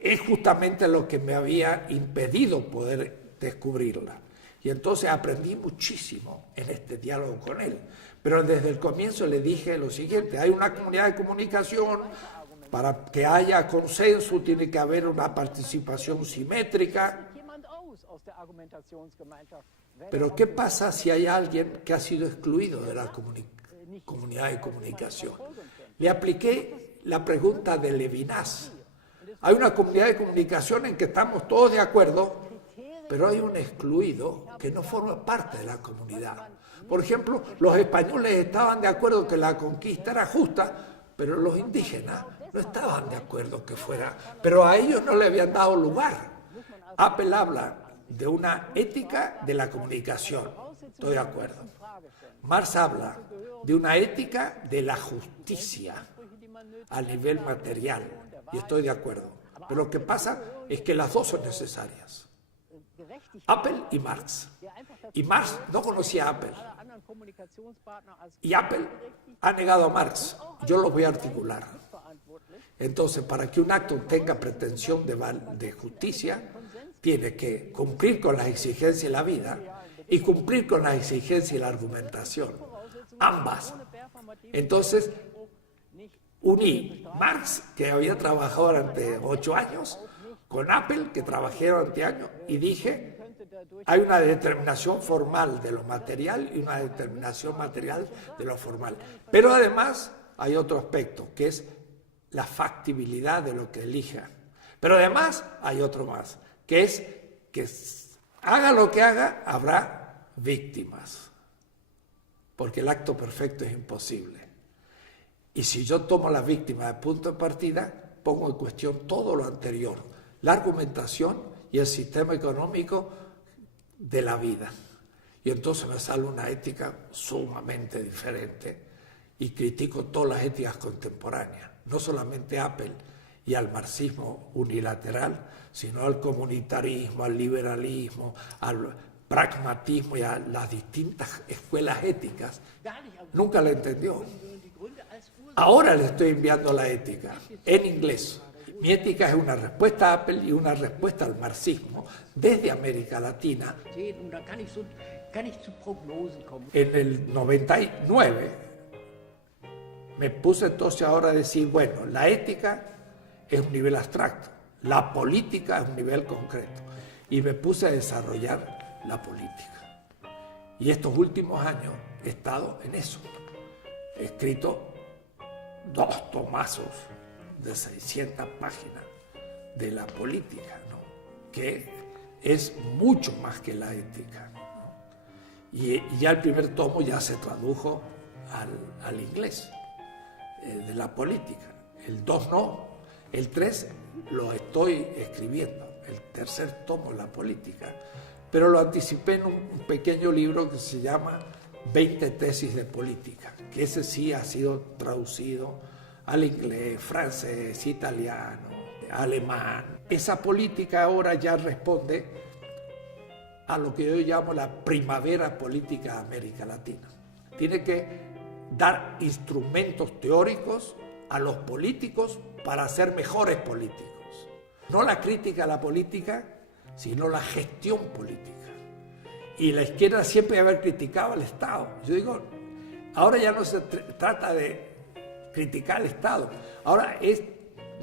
es justamente lo que me había impedido poder descubrirla. Y entonces aprendí muchísimo en este diálogo con él. Pero desde el comienzo le dije lo siguiente: hay una comunidad de comunicación, para que haya consenso tiene que haber una participación simétrica. Pero ¿qué pasa si hay alguien que ha sido excluido de la comunidad de comunicación? Le apliqué la pregunta de Levinas. Hay una comunidad de comunicación en que estamos todos de acuerdo, pero hay un excluido que no forma parte de la comunidad. Por ejemplo, los españoles estaban de acuerdo que la conquista era justa, pero los indígenas no estaban de acuerdo que fuera, pero a ellos no le habían dado lugar. Apple habla de una ética de la comunicación, estoy de acuerdo. Marx habla de una ética de la justicia a nivel material, y estoy de acuerdo. Pero lo que pasa es que las dos son necesarias. Apple y Marx. Y Marx no conocía a Apple. Y Apple ha negado a Marx. Yo lo voy a articular. Entonces, para que un acto tenga pretensión de justicia, tiene que cumplir con las exigencias de la vida y cumplir con las exigencias de la argumentación. Ambas. Entonces, uní Marx, que había trabajado durante 8 años, con Apple, que trabajé durante años, y dije, hay una determinación formal de lo material y una determinación material de lo formal. Pero además hay otro aspecto, que es la factibilidad de lo que elija. Pero además hay otro más, que es que haga lo que haga, habrá víctimas, porque el acto perfecto es imposible. Y si yo tomo la víctima de punto de partida, pongo en cuestión todo lo anterior, la argumentación y el sistema económico de la vida. Y entonces me sale una ética sumamente diferente y critico todas las éticas contemporáneas, no solamente Apple y al marxismo unilateral, sino al comunitarismo, al liberalismo, al pragmatismo y a las distintas escuelas éticas. Nunca la entendió. Ahora le estoy enviando la ética en inglés. Mi ética es una respuesta a Apple y una respuesta al marxismo desde América Latina. En el 99 me puse entonces ahora a decir, bueno, la ética es un nivel abstracto, la política es un nivel concreto. Y me puse a desarrollar la política. Y estos últimos años he estado en eso. He escrito 2 tomazos de 600 páginas de la política, ¿no? Que es mucho más que la ética, ¿no? Y ya el primer tomo ya se tradujo al inglés, de la política. El 2 no, el 3 lo estoy escribiendo, el tercer tomo, la política, pero lo anticipé en un pequeño libro que se llama 20 tesis de política, que ese sí ha sido traducido al inglés, francés, italiano, alemán. Esa política ahora ya responde a lo que yo llamo la primavera política de América Latina. Tiene que dar instrumentos teóricos a los políticos para ser mejores políticos. No la crítica a la política, sino la gestión política. Y la izquierda siempre haber criticado al Estado. Yo digo, ahora ya no se trata de criticar al Estado, ahora es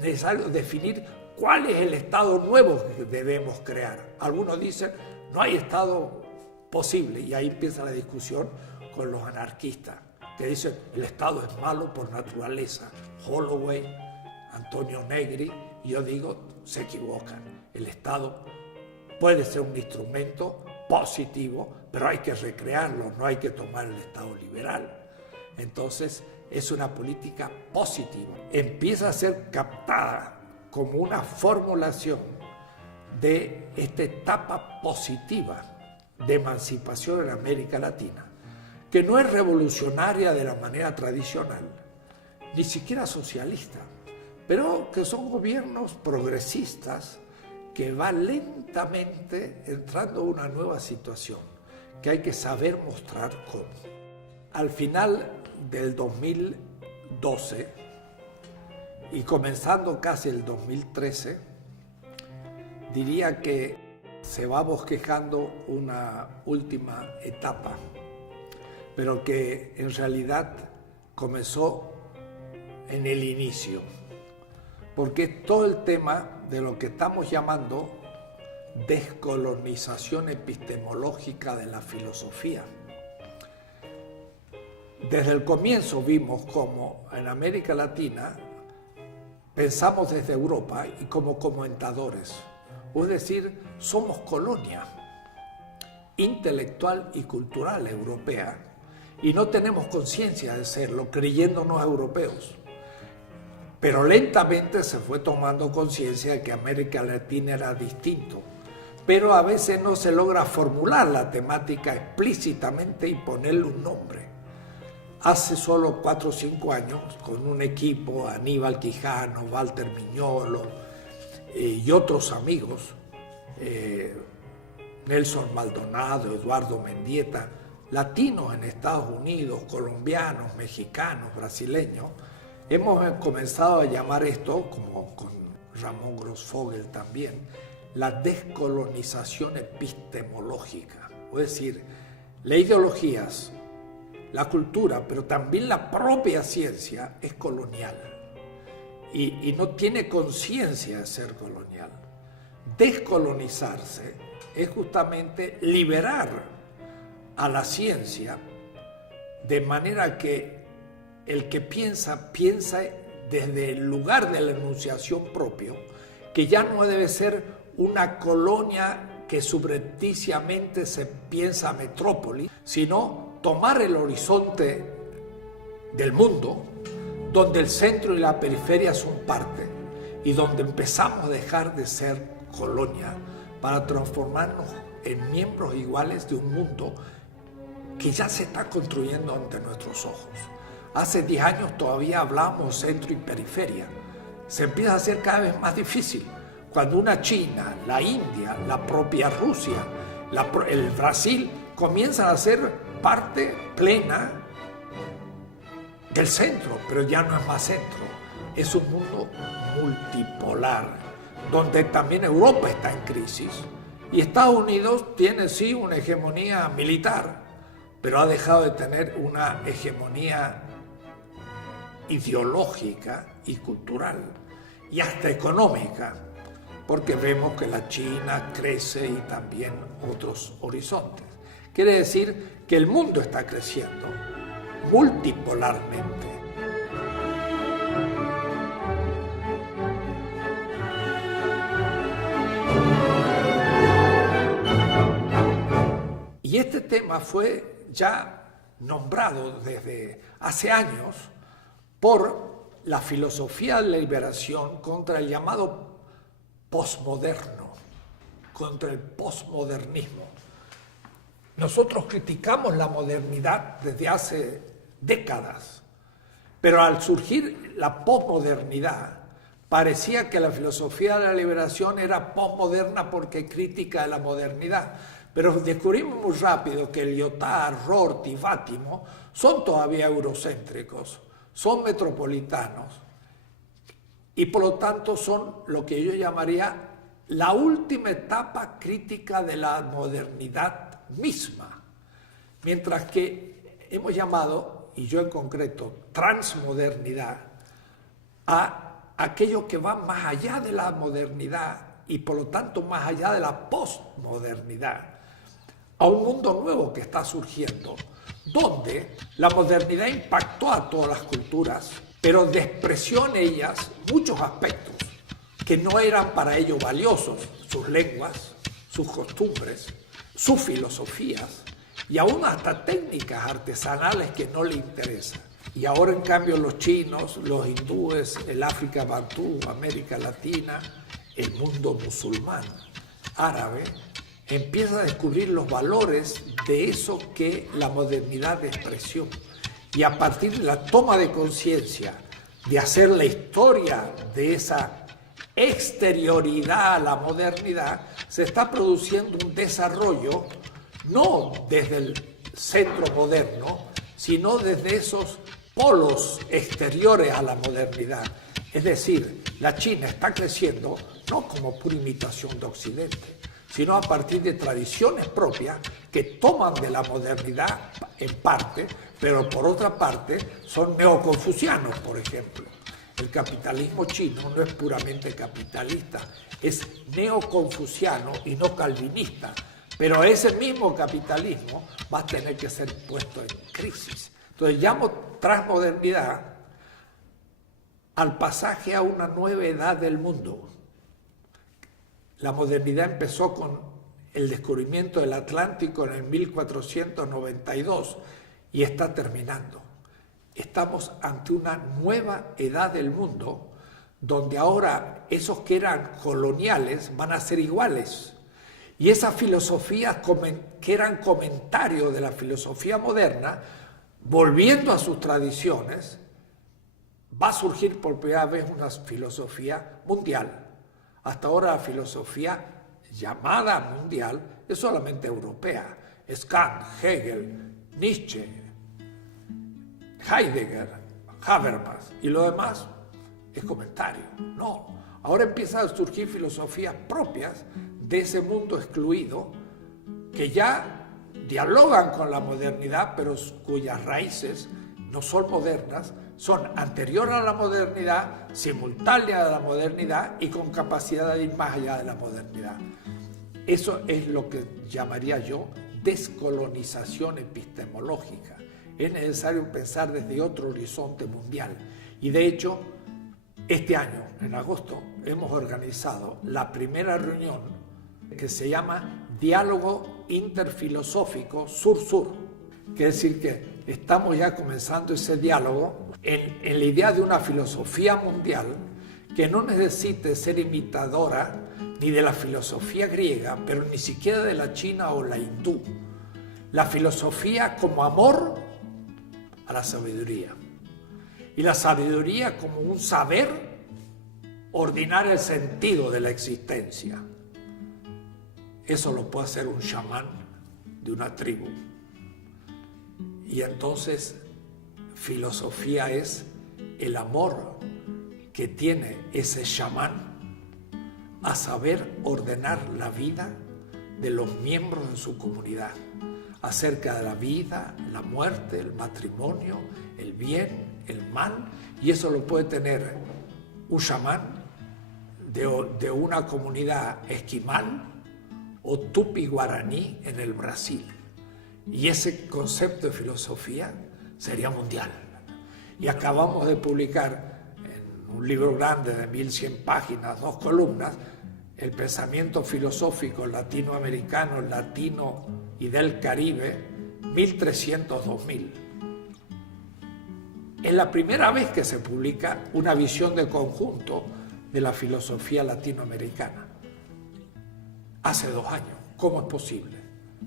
necesario definir cuál es el Estado nuevo que debemos crear. Algunos dicen, no hay Estado posible, y ahí empieza la discusión con los anarquistas, que dicen, el Estado es malo por naturaleza. Holloway, Antonio Negri, y yo digo, se equivocan. El Estado puede ser un instrumento positivo, pero hay que recrearlo, no hay que tomar el Estado liberal. Entonces, es una política positiva. Empieza a ser captada como una formulación de esta etapa positiva de emancipación en América Latina, que no es revolucionaria de la manera tradicional, ni siquiera socialista, pero que son gobiernos progresistas que van lentamente entrando a una nueva situación, que hay que saber mostrar cómo. Al final del 2012 y comenzando casi el 2013, diría que se va bosquejando una última etapa, pero que en realidad comenzó en el inicio, porque todo el tema de lo que estamos llamando descolonización epistemológica de la filosofía. Desde el comienzo vimos cómo en América Latina pensamos desde Europa y como comentadores, es decir, somos colonia intelectual y cultural europea y no tenemos conciencia de serlo, creyéndonos europeos. Pero lentamente se fue tomando conciencia de que América Latina era distinto, pero a veces no se logra formular la temática explícitamente y ponerle un nombre. Hace solo 4 o 5 años, con un equipo, Aníbal Quijano, Walter Miñolo y otros amigos, Nelson Maldonado, Eduardo Mendieta, latinos en Estados Unidos, colombianos, mexicanos, brasileños, hemos comenzado a llamar esto, como con Ramón Grossfogel también, la descolonización epistemológica. Es decir, las ideologías, la cultura, pero también la propia ciencia es colonial y no tiene conciencia de ser colonial. Descolonizarse es justamente liberar a la ciencia de manera que el que piensa desde el lugar de la enunciación propio, que ya no debe ser una colonia que subrepticiamente se piensa metrópoli, sino tomar el horizonte del mundo, donde el centro y la periferia son parte, y donde empezamos a dejar de ser colonia para transformarnos en miembros iguales de un mundo que ya se está construyendo ante nuestros ojos. Hace 10 años todavía hablábamos centro y periferia. Se empieza a hacer cada vez más difícil. Cuando una China, la India, la propia Rusia, el Brasil comienzan a ser parte plena del centro, pero ya no es más centro. Es un mundo multipolar, donde también Europa está en crisis. Y Estados Unidos tiene sí una hegemonía militar, pero ha dejado de tener una hegemonía ideológica y cultural, y hasta económica, porque vemos que la China crece y también otros horizontes. Quiere decir que el mundo está creciendo multipolarmente. Y este tema fue ya nombrado desde hace años por la filosofía de la liberación contra el llamado posmoderno, contra el posmodernismo. Nosotros criticamos la modernidad desde hace décadas, pero al surgir la posmodernidad, parecía que la filosofía de la liberación era posmoderna porque crítica de la modernidad. Pero descubrimos muy rápido que Lyotard, Rorty y Vátimo son todavía eurocéntricos, son metropolitanos y por lo tanto son lo que yo llamaría la última etapa crítica de la modernidad misma. Mientras que hemos llamado, y yo en concreto, transmodernidad, a aquello que va más allá de la modernidad y por lo tanto más allá de la postmodernidad, a un mundo nuevo que está surgiendo, donde la modernidad impactó a todas las culturas, pero despreció en ellas muchos aspectos que no eran para ello valiosos, sus lenguas, sus costumbres, sus filosofías y aún hasta técnicas artesanales que no le interesan. Y ahora en cambio los chinos, los hindúes, el África Bantú, América Latina, el mundo musulmán, árabe, empieza a descubrir los valores de eso que la modernidad despreció. Y a partir de la toma de conciencia, de hacer la historia de esa exterioridad a la modernidad, se está produciendo un desarrollo, no desde el centro moderno, sino desde esos polos exteriores a la modernidad. Es decir, la China está creciendo no como pura imitación de Occidente, sino a partir de tradiciones propias que toman de la modernidad en parte, pero por otra parte son neoconfucianos, por ejemplo. El capitalismo chino no es puramente capitalista, es neoconfuciano y no calvinista, pero ese mismo capitalismo va a tener que ser puesto en crisis. Entonces llamo transmodernidad al pasaje a una nueva edad del mundo. La modernidad empezó con el descubrimiento del Atlántico en el 1492 y está terminando. Estamos ante una nueva edad del mundo donde ahora esos que eran coloniales van a ser iguales. Y esas filosofías que eran comentarios de la filosofía moderna, volviendo a sus tradiciones, va a surgir por primera vez una filosofía mundial. Hasta ahora la filosofía llamada mundial es solamente europea. Es Kant, Hegel, Nietzsche, Heidegger, Habermas y lo demás es comentario. No, ahora empiezan a surgir filosofías propias de ese mundo excluido que ya dialogan con la modernidad, pero cuyas raíces no son modernas, son anteriores a la modernidad, simultáneas a la modernidad y con capacidad de ir más allá de la modernidad. Eso es lo que llamaría yo descolonización epistemológica. Es necesario pensar desde otro horizonte mundial. Y de hecho, este año, en agosto, hemos organizado la primera reunión que se llama Diálogo Interfilosófico Sur-Sur. Quiere decir que estamos ya comenzando ese diálogo en la idea de una filosofía mundial que no necesite ser imitadora ni de la filosofía griega, pero ni siquiera de la china o la hindú. La filosofía como amor a la sabiduría. Y la sabiduría como un saber ordinar el sentido de la existencia. Eso lo puede hacer un chamán de una tribu. Y entonces, filosofía es el amor que tiene ese chamán a saber ordenar la vida de los miembros de su comunidad, acerca de la vida, la muerte, el matrimonio, el bien, el mal, y eso lo puede tener un chamán de una comunidad esquimal o tupi guaraní en el Brasil. Y ese concepto de filosofía sería mundial. Y acabamos de publicar en un libro grande de 1100 páginas, 2 columnas, el pensamiento filosófico latinoamericano, latino y del Caribe, 1300-2000. Es la primera vez que se publica una visión de conjunto de la filosofía latinoamericana. Hace 2 años. ¿Cómo es posible?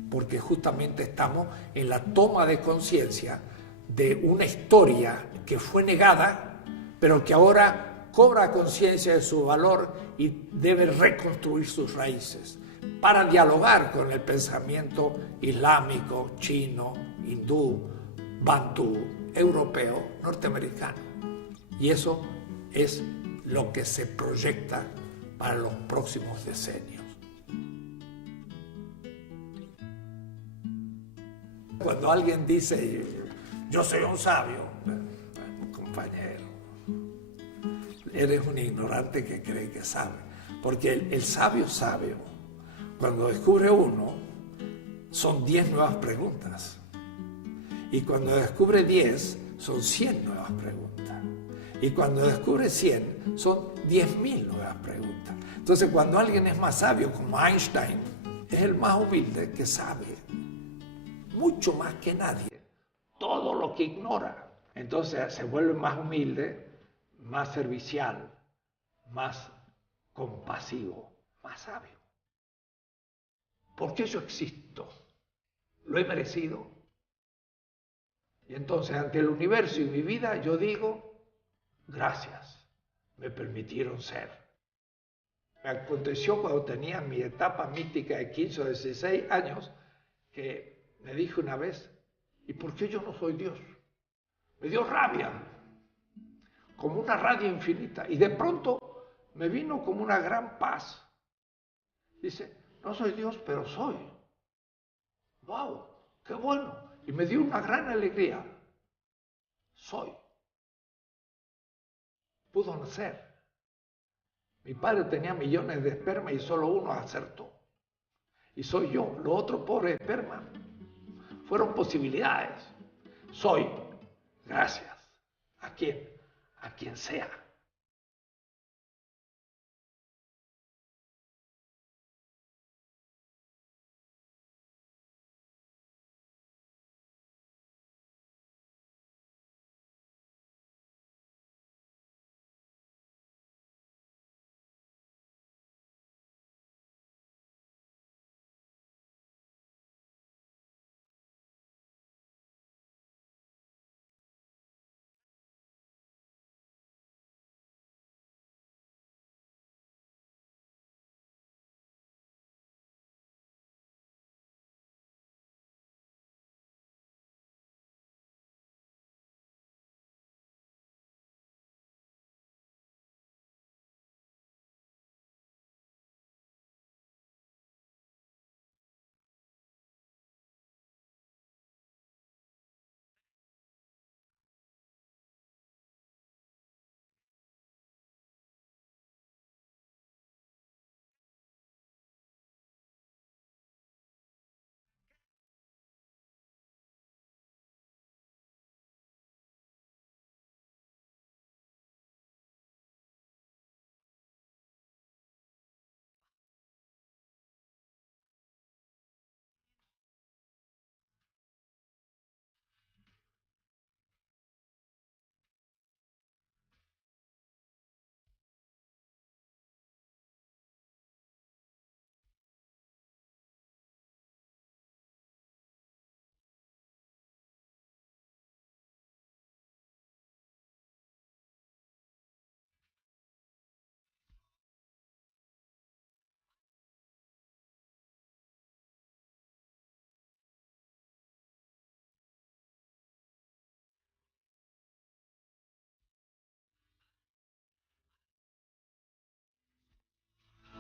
Porque justamente estamos en la toma de conciencia de una historia que fue negada, pero que ahora cobra conciencia de su valor y debe reconstruir sus raíces para dialogar con el pensamiento islámico, chino, hindú, bantú, europeo, norteamericano. Y eso es lo que se proyecta para los próximos decenios. Cuando alguien dice, yo soy un sabio, compañero, eres un ignorante que cree que sabe. Porque el sabio, cuando descubre uno, son 10 nuevas preguntas. Y cuando descubre 10, son 100 nuevas preguntas. Y cuando descubre 100, son 10.000 nuevas preguntas. Entonces, cuando alguien es más sabio, como Einstein, es el más humilde que sabe mucho más que nadie todo lo que ignora. Entonces se vuelve más humilde, más servicial, más compasivo, más sabio. ¿Por qué yo existo? ¿Lo he merecido? Y entonces ante el universo y mi vida yo digo, gracias, me permitieron ser. Me aconteció cuando tenía mi etapa mística de 15 o 16 años que me dije una vez, ¿y por qué yo no soy Dios? Me dio rabia, como una rabia infinita. Y de pronto me vino como una gran paz. Dice, no soy Dios, pero soy. ¡Wow! ¡Qué bueno! Y me dio una gran alegría. Soy. Pudo nacer. Mi padre tenía millones de esperma y solo uno acertó. Y soy yo, lo otro pobre esperma. Fueron posibilidades. Soy. Gracias. ¿A quién? A quien sea.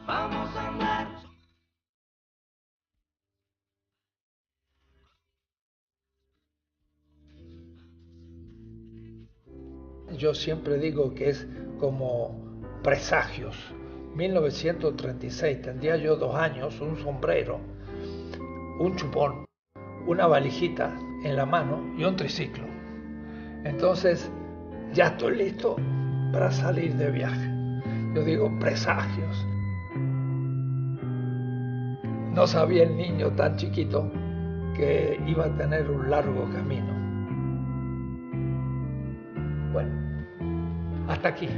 Vamos a andar. Yo siempre digo que es como presagios. 1936, tendría yo 2 años, un sombrero, un chupón, una valijita en la mano y un triciclo. Entonces, ya estoy listo para salir de viaje. Yo digo presagios. No sabía el niño tan chiquito que iba a tener un largo camino. Bueno, hasta aquí.